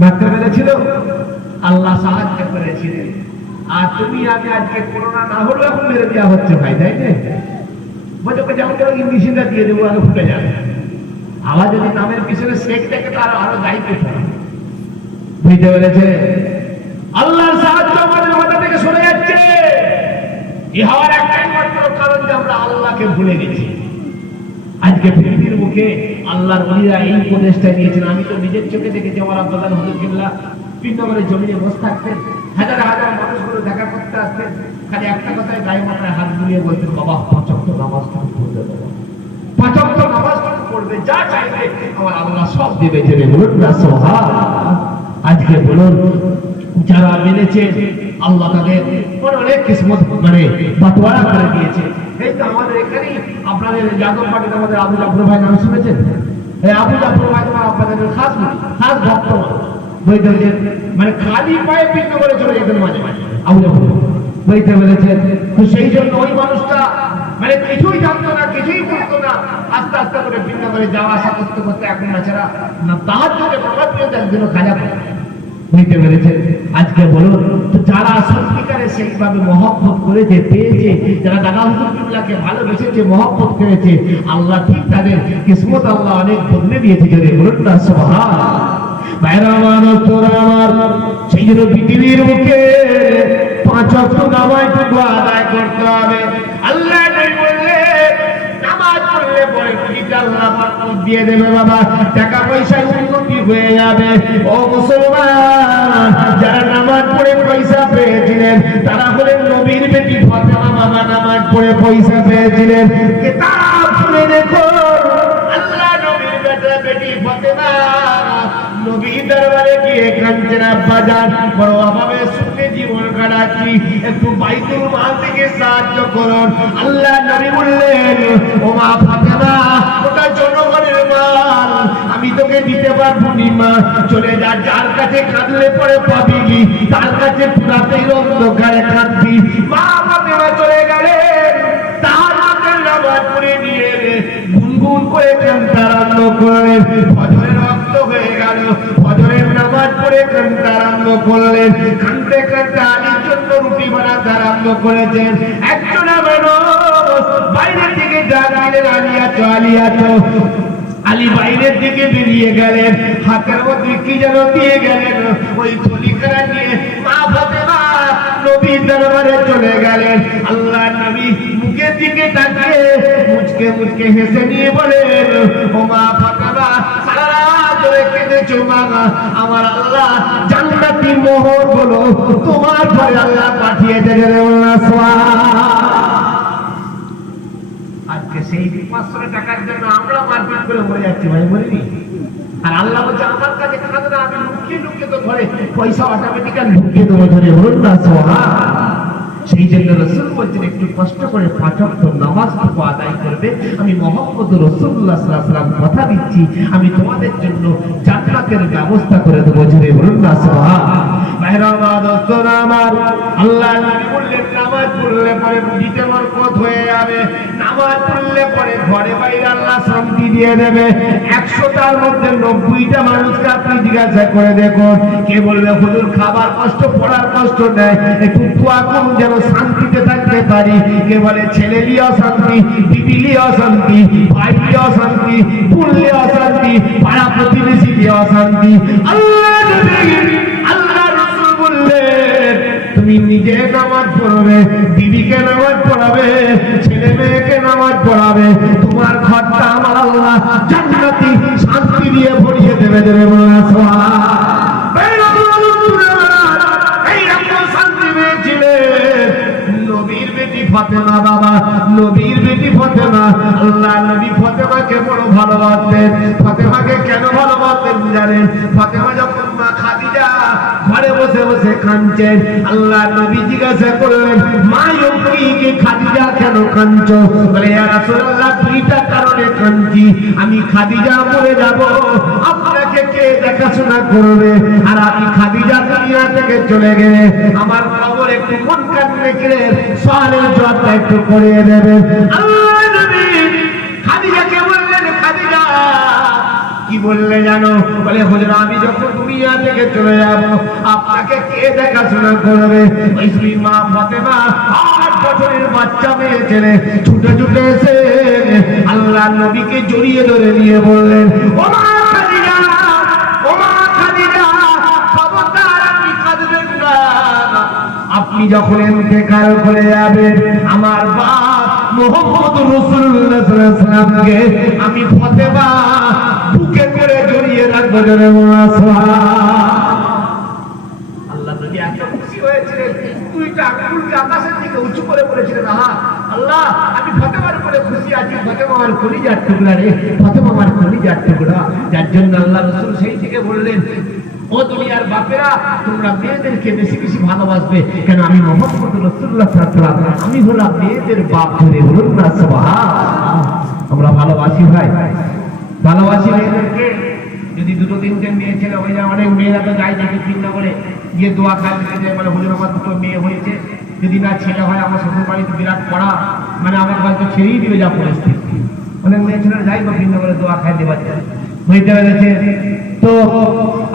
মারতে পেরেছিল, আল্লাহ সাহায্য করেছিলেন। আর তুমি আমি আজকে করোনা না হলেও এখন মেরে দেওয়া হচ্ছে ভাই, তাই না? বলছে যেমন ইংলিশটা দিয়ে দেবো, আগে ফুটে যাবে। আবার যদি নামের পিছনে শেখ থেকে তার আরো দায়িত্ব বুঝতে পেরেছে? আল্লাহর সাহায্য আমাদের মাথা থেকে সরে যাচ্ছে। এ হওয়ার একটাই মাত্র কারণ যে আমরা আল্লাহকে ভুলে গেছি। আজকে পৃথিবীর মুখে আল্লাহর ওলিরা এই উপদেশটা দিয়েছেন। আমি তো নিজের চোখে দেখেছি, আমার আব্দুল্লাহ হুজুর কিবলা পিন্নগরের জমিনে বসে থাকতেন, হাজার হাজার মানুষগুলো দেখা করতে আসতেন, খালি একটা কথায় গায়ে মাথায় হাত বুলিয়ে বলতেন, বাবা ৫ ওয়াক্ত নামাজটা পড়বে, বাবা ৫ ওয়াক্ত নামাজটা পড়বে, যা চাইবে আমার আল্লাহ সব দেবে। জেনে বলুন না সুবহান। আজকে বলুন যারা মেনেছে আল্লাহ তাদের অনেক কিসমত মানে বাটোয়ারা করে দিয়েছে। এই তো আমাদের এখানে আপনাদের যাদব পার্টিতে আমাদের আবু জাফর ভাই নাম শুনেছেন? এই আবু জাফর ভাই তোমার আপনাদের খাস ভক্ত, বইতে মানে খালি পায়ে পিণ্ড করে চলে যেতেন মাঝে মাঝে আবু জাফর, বইতে পেরেছেন? তো সেই জন্য ওই মানুষটা মানে কিছুই জানতো না, কিছুই বুঝতো না, আস্তে আস্তে করে পিণ্ড করে যাওয়া আসা করতে করতে এখন না ছাড়া না তাহার চোখে বাবা পর্যন্ত একদিনও খাজা করে বুঝতে পেরেছেন? আজকে বলুন তো, যারা সত্যিকারে সেইভাবে মহব্বত করেছে, পেয়েছে, যারা দাদা হুজুর কিবলাকে ভালোবেসেছে, মহব্বত করেছে, আল্লাহ ঠিক তাদের কিসমত আল্লাহ অনেক বদলে দিয়েছে। জোরে বলুন না সুবহানাল্লাহ। ভাইরা আমার, তোরা আমার, সেই জন্য পৃথিবীর মুখে 5 ওয়াক্ত নামাজটুকু আদায় করতে হবে। আল্লাহ নামাজ পড়লে পরে আল্লাহ বরকত দিয়ে দেবে বাবা, টাকা পয়সায় উন্নতি হয়ে যাবে। ও মুসলমান, যারা নামাজ পড়ে পয়সা পেয়েছিলেন তারা হলেন নবীর বেটি ফাতেমা। বাবা নামাজ পড়ে পয়সা পেয়েছিলেন। কিতাব খুলে দেখো, আল্লাহ নবীর বেটি ফাতেমা নবী দরবারে গিয়ে কাঁদছেন, আব্বা জান বড় অভাবে সুখে জীবন কাটাচ্ছি, একটু বাইতুল মাল থেকে সাহায্য করুন। আল্লাহ নবী বললেন, ও মা ফাতেমা, ওটা জনগণের মাল, আমি তোকে দিতে পারবো নি মা, চলে যা, যার কাছে কাঁদলে পরে পাবি, তার কাছে পুরাতেই অন্ধকারে কাঁদবি। মা ফাতেমা চলে গেলেন, তার হাতের নামাজ পড়ে নিয়ে গুনগুন করে কাঁদতে আরম্ভ করলেন। ফজরের রক্ত হয়ে গেল, ফজরের নামাজ পড়ে কাঁদতে আরম্ভ করলেন। কাঁদতে কাঁদতে আলীর জন্য রুটি বানাতে আরম্ভ করেছেন। একজন মানুষ বাইরের দিকে ডাক দিলেন, আলী আছো, আলী আছো। আলী বাইরের দিকে বেরিয়ে গেলেন, হাতের মধ্যে কি যেন দিয়ে গেলেন, ওই থলিখানা নিয়ে মা ফাতেমা নবীর দরবারে চলে গেলেন। আল্লাহ নবী মুখের দিকে তাকিয়ে মুচকে মুচকে হেসে নিয়ে বলেন, ও মা ফাতেমা, সারা রাত ধরে কেঁদেছো মা, আমার আল্লাহ জান্নাতি মোহর গুলো তোমার ঘরে আল্লাহ পাঠিয়েছে। আজকে সেই 500 টাকার জন্য আমরা মারপিট করে মরে যাচ্ছি, ভাই বলিনি? আর আল্লাহ বলছে, আমার কাছে কাঁদো না, আমি লুকিয়ে লুকিয়ে তো ধরে পয়সা অটোমেটিক্যালি ঢুকিয়ে দেবো। ধরে বলুন না সুবহানাল্লাহ। সেই জন্য রাসূল বলছেন, একটু কষ্ট করে 5 ওয়াক্ত নামাজটুকু আদায় করবে। আমি মুহাম্মদ রাসূলুল্লাহ সাল্লাল্লাহু আলাইহি ওয়াসাল্লাম কথা দিচ্ছি, আমি তোমাদের জন্য জান্নাতের ব্যবস্থা করে দেবো। ধরে বলুন না সুবহানাল্লাহ। ভাইরা আমার, দোস্তরা আমার, আল্লাহ নবী বললেন, নামাজ পড়লে পরে রুজিতে বরকত হয়ে যাবে। নামাজ পড়লে পরে ঘরে বাইরে আল্লাহ শান্তি দিয়ে দেবে। 100টার মধ্যে 90টা মানুষকে আপনি জিজ্ঞাসা করে দেখুন, কে বলবে হুজুর খাবার কষ্ট, পড়ার কষ্ট নেই, একটু দোয়া করুন যেন শান্তিতে থাকতে পারি। কে বলে ছেলে নিয়ে অশান্তি, বিবি নিয়ে অশান্তি, ভাই নিয়ে অশান্তি, বোন নিয়ে অশান্তি, পাড়া প্রতিবেশী নিয়ে অশান্তি। আল্লাহ রাসূল বললেন, তুমি নিজে নামাজ পড়বে, দিদিকে নামাজ পড়াবে, ছেলে মেয়েকে নামাজ পড়াবে, তোমার ঘরটা আমার আল্লাহ জান্নাতি শান্তি দিয়ে ভরিয়ে দেবে। দেবে বলা নবীর বেটি ফাতেমা। বাবা নবীর বেটি ফাতেমা, আল্লাহ নবী ফাতেমাকে বড় ভালোবাসতেন। ফাতেমাকে কেন ভালোবাসতেন জানেন? ফাতেমা যখন মা খাদিজা ঘরে বসে বসে কাঁদছেন, আল্লাহ নবী জিজ্ঞাসা করলেন, মা কি খাদিজা কেন কাঁদছো? বলে, ইয়া রাসূলুল্লাহ, 2টা কারণে কাঁদছি। আমি খাদিজা মরে যাব, আপনাকে কে দেখাশোনা করবে? আর আমি খাদিজা দুনিয়া থেকে চলে গেলে আমার খবর একটু মন কান রেখে সওয়ালের জবাবটা একটু করিয়ে দেবেন। আল্লাহ নবী খাদিজাকে বললেন, খাদিজা কি বললে জানো? বলে, হুজুর আমি যখন দুনিয়া থেকে চলে যাব আপনাকে কে দেখাশোনা করবে? ওই শ্রী মা ফাতেমা 8 বছরের বাচ্চা মেয়ে ছেলে ছুটে ছুটে এসে আল্লাহ নবীকে জড়িয়ে ধরে নিয়ে বললেন, ও মা খাদিজা, ও মা খাদিজা, খবরদার আপনি কাঁদবেন না। আপনি যখন ইন্তেকাল করে যাবেন, আমার বাপ মুহাম্মদ রাসূলুল্লাহ সাল্লাল্লাহু আলাইহি ওয়াসাল্লামকে আমি ফাতেমা বুকে করে জড়িয়ে রাখবো। আল্লাহ নবী এত খুশি হয়েছিলেন, 2টা আঙ্গুলকে আকাশের দিকে উঁচু করে বলেছিলেন, আহা আল্লাহ, আমি ফাতেমার উপরে খুশি আছি, ফাতেমা আমার কলিজার টুকরা রে, ফাতেমা আমার কলিজার টুকরা। যার জন্য আল্লাহ রাসূল সেই থেকে বললেন, ও দুনিয়ার বাপেরা, তোমরা মেয়েদেরকে বেশি বেশি ভালোবাসবে। কেন? আমি মুহাম্মদ রাসূলুল্লাহ সাল্লাল্লাহু আলাইহি ওয়াসাল্লাম, আমি হলাম মেয়েদের বাপ। ধরে বলুন না সুবহানাল্লাহ। আমরা ভালোবাসি ভাই, ভালোবাসি মেয়েদেরকে। যদি 2-3টে মেয়ে ছেলে হয়ে যায়, অনেক মেয়েরা তো যায় দেখে চিন্তা করে গিয়ে দোয়া খায়, মানে হুজুর আমার 2টো মেয়ে হয়েছে, যদি না ছেলে হয় আমার শ্বশুর বাড়িতে বিরাট পড়া, মানে আমার হয়তো ছেড়েই দিবে যা পরিস্থিতি। অনেক মেয়ে ছেলেরা যাই বা ভিন্ন করে দোয়া খায় দেওয়া যায়। বুঝতে পেরেছে তো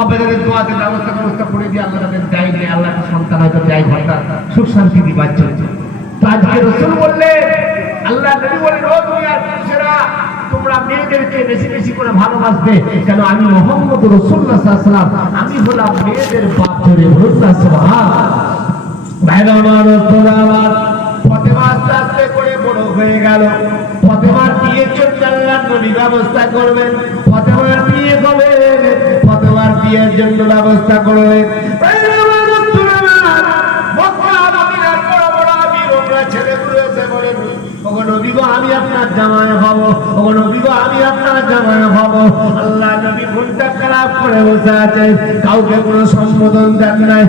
আপনাদের দোয়াতে ব্যবস্থা করে দিয়ে আল্লাহ তাদের দায় দিয়ে আল্লাহকে সন্তান হয়তো দেয় ঘরটা সুখ শান্তি দিবার জন্য। তো আজকে রসুল বললে আল্লাহ নবী বলেন ও দুনিয়ার পুরুষেরা তোমরা মেয়েদেরকে বেশি বেশি করে ভালোবাসবে কেন আমি মুহাম্মদ রাসূলুল্লাহ সাল্লাল্লাহু আলাইহি ওয়াসাল্লাম আমি হলাম মেয়েদের বাপ ধরে বলুন সুবহানাল্লাহ। ভাইরা আমার তোরা আমার ফাতেমা আস্তে আস্তে করে বড় হয়ে গেল। ফাতেমার বিয়ের জন্য আল্লাহ নবী ব্যবস্থা করবেন, ফাতেমার বিয়ে হবে, ফাতেমার বিয়ের জন্য ব্যবস্থা করবেন। আমি আপনার জামাই হব, আমি আপনার জামাই হব। আল্লাহ নবী মনটা খারাপ করে বসে আছে, কাউকে কোনো সম্বোধন দেন নাই।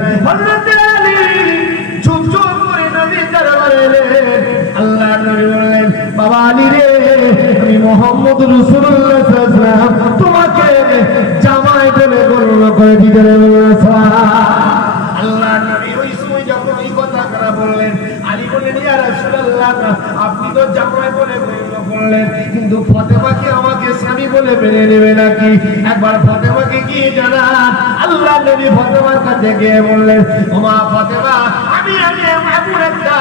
চুপ চুপ করে নবী দরবারে এলেন। আল্লাহ নবী বললেন বাবা আলী রে আমি মুহাম্মদ রাসূলুল্লাহ সাল্লাল্লাহু আলাইহি ওয়াসাল্লাম তোমাকে জামাই বলে গণ্য করে দিতে আল্লাহ নবী ওই সময় যখন এই কথাটা বললেন আলী বললেন ইয়া রাসূলুল্লাহ আপনি তো জামাই বলে গণ্য করলেন কিন্তু ফাতেমাকে আমাকে স্বামী বলে মেনে নেবে নাকি একবার ফাতেমাকে গিয়ে জানান। আল্লাহ নবী ফাতেমার কাছে গিয়ে বললেন ও মা ফাতেমা আমি এমন একটা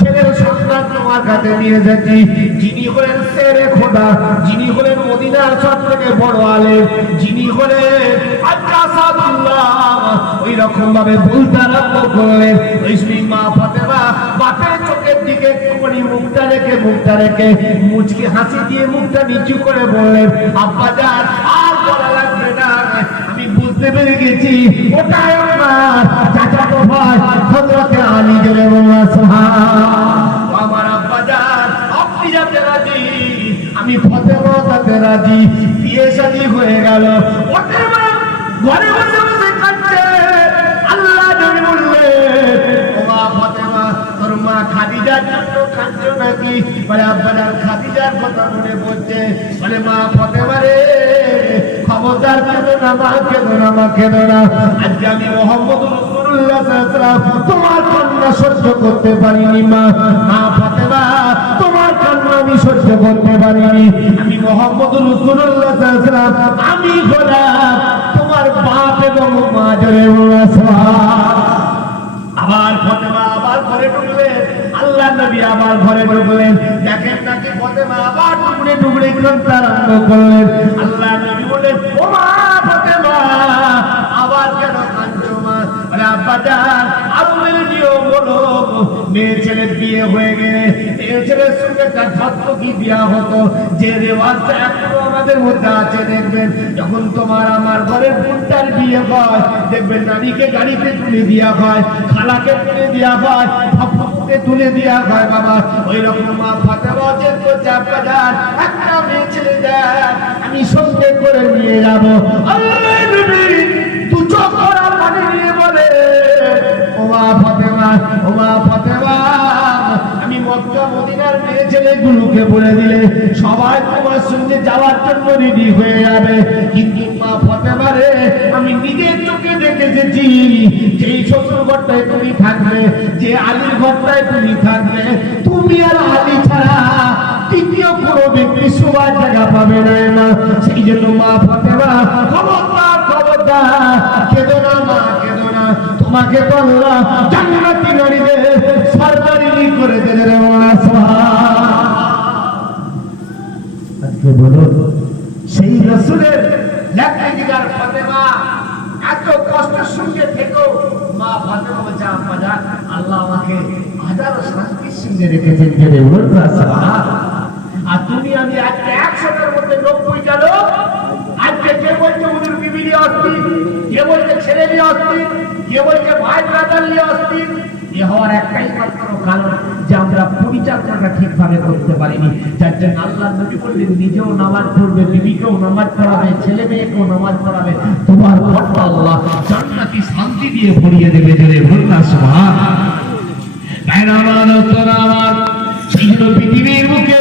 ছেলের সন্তান তোমার কাছে নিয়ে এসেছি যিনি হলেন শেরে খোদা, যিনি হলেন মদিনার সবথেকে বড় আলেম, যিনি হলেন আসাদুল্লাহ। ওই রকম ভাবে বলতে আরম্ভ করলেন। ওই মা ফাতেমা বাপের চোখের দিকে একটুখানি মুখটা রেখে মুচকি হাসি দিয়ে মুখটা নিচু করে বললেন আব্বা জান আর বলা লাগবে না, আমি বুঝতে পেরে গেছি ওটাই আমার চাচাতো ভাই হযরত আলী জেলে সুবহানাল্লাহ। আমার আব্বা জান আপনি যাতে রাজি আমি ফাতেমা তাতে রাজি। বিয়ে শাদী হয়ে গেল। ওদের মা ঘরে বসে বসে কাঁদছে। আল্লাহ নবী বললেন ও মা ফাতেমা তোর মা খাদিজার জন্য কাঁদছো নাকি? বলে আব্বা জান খাদিজার কথা মনে পড়ছে। বলে মা ফাতেমা রে খবরদার কেঁদো না মা, কেঁদো না। আজকে আমি মুহাম্মদ রাসূলুল্লাহ সাল্লাল্লাহু আলাইহি ওয়াসাল্লাম তোমার কান্না সহ্য করতে পারিনি মা ফাতেমা তোমার কান্না আমি সহ্য করতে পারিনি। আমি মুহাম্মদ রাসূলুল্লাহ সাল্লাল্লাহু আলাইহি ওয়াসাল্লাম আমি হলাম তোমার বাপ এবং মা জোরে আবার ফাতেমা আবার ঘরে ঢুকলেন। আল্লাহ নবী আবার ঘরে ঢুকলেন। দেখেন নাকি ফাতেমা আবার টুকরে কাঁদতে আরম্ভ করলেন। আল্লাহ নবী বললেন ও মা ফাতেমা আবার কেন কাঁদছো মা? বলে আব্বা জান আরবের নিয়ম হলো মেয়ে ছেলের বিয়ে হয়ে গেলে মেয়ে ছেলের সঙ্গে তার কি বিয়া হতো যে রেওয়াজটা এখনো আমাদের মধ্যে আছে। দেখবেন যখন তোমার আমার ঘরের বোনটার বিয়ে হয় দেখবেন নারীকে গাড়িতে তুলে দেওয়া হয়, খালাকে তুলে দেওয়া হয়, ফাফুকে তুলে দেওয়া হয়। বাবা ওই রকম মা ফাতেমা যে তো চাপা যান একটা মেয়ে ছেলে দেন আমি সঙ্গে করে নিয়ে যাবো। আল্লাহ নবী দু চোখ ভরা পানি নিয়ে বলে ও মা ফাতেমা আমি মক্কা মদিনার মেয়ে ছেলেগুলোকে বলে দিলে সবাই তোমার সঙ্গে যাওয়ার জন্য রেডি হয়ে যাবে। কিন্তু মা ফাতেমা রে আমি নিজের চোখে দেখেছি যেই শ্বশুর ঘরটায় তুমি থাকবে, যে আলীর ঘরটায় তুমি থাকবে, তুমি আর আলী ছাড়া তৃতীয় কোনো ব্যক্তি সবার জায়গা পাবে না। সেই জন্য মা ফাতেমা খবরদার কেঁদো না মা, কেঁদো না। তোমাকে তো আল্লাহ জান্নাতি নারীদের সরদারি করে দিলেন। আজকে বলুন সেই রাসূলের লেখা ফাতেমা এত কষ্টের সঙ্গে থেকেও মা ফাতেমা বলছে আম্মা জান আল্লাহ আমাকে হাজারো শান্তির সঙ্গে রেখেছেন। আর তুমি আমি আজকে 100টার মধ্যে 90টা লোক আজকে কে বলছে ওদের বিবি নিয়ে অস্থির, কে বলছে ছেলে নিয়ে অস্থির, কে বলছে ভাই ব্রাদার নিয়ে অস্থির। এ হওয়ার একটাই মাত্র কারণ যে আমরা পরিচালনাটা ঠিকভাবে করতে পারিনি। যার জন্য আল্লাহ নবী বললেন নিজেও নামাজ পড়বে, বিবিকেও নামাজ পড়াবে, ছেলে মেয়েকেও নামাজ পড়াবে, তোমার ঘরটা আল্লাহ জান্নাতি শান্তি দিয়ে ভরিয়ে দেবে। জোরে বলুন সুবহানাল্লাহ। ভাইরা আমার, তোরা আমার সেই পৃথিবীর বুকে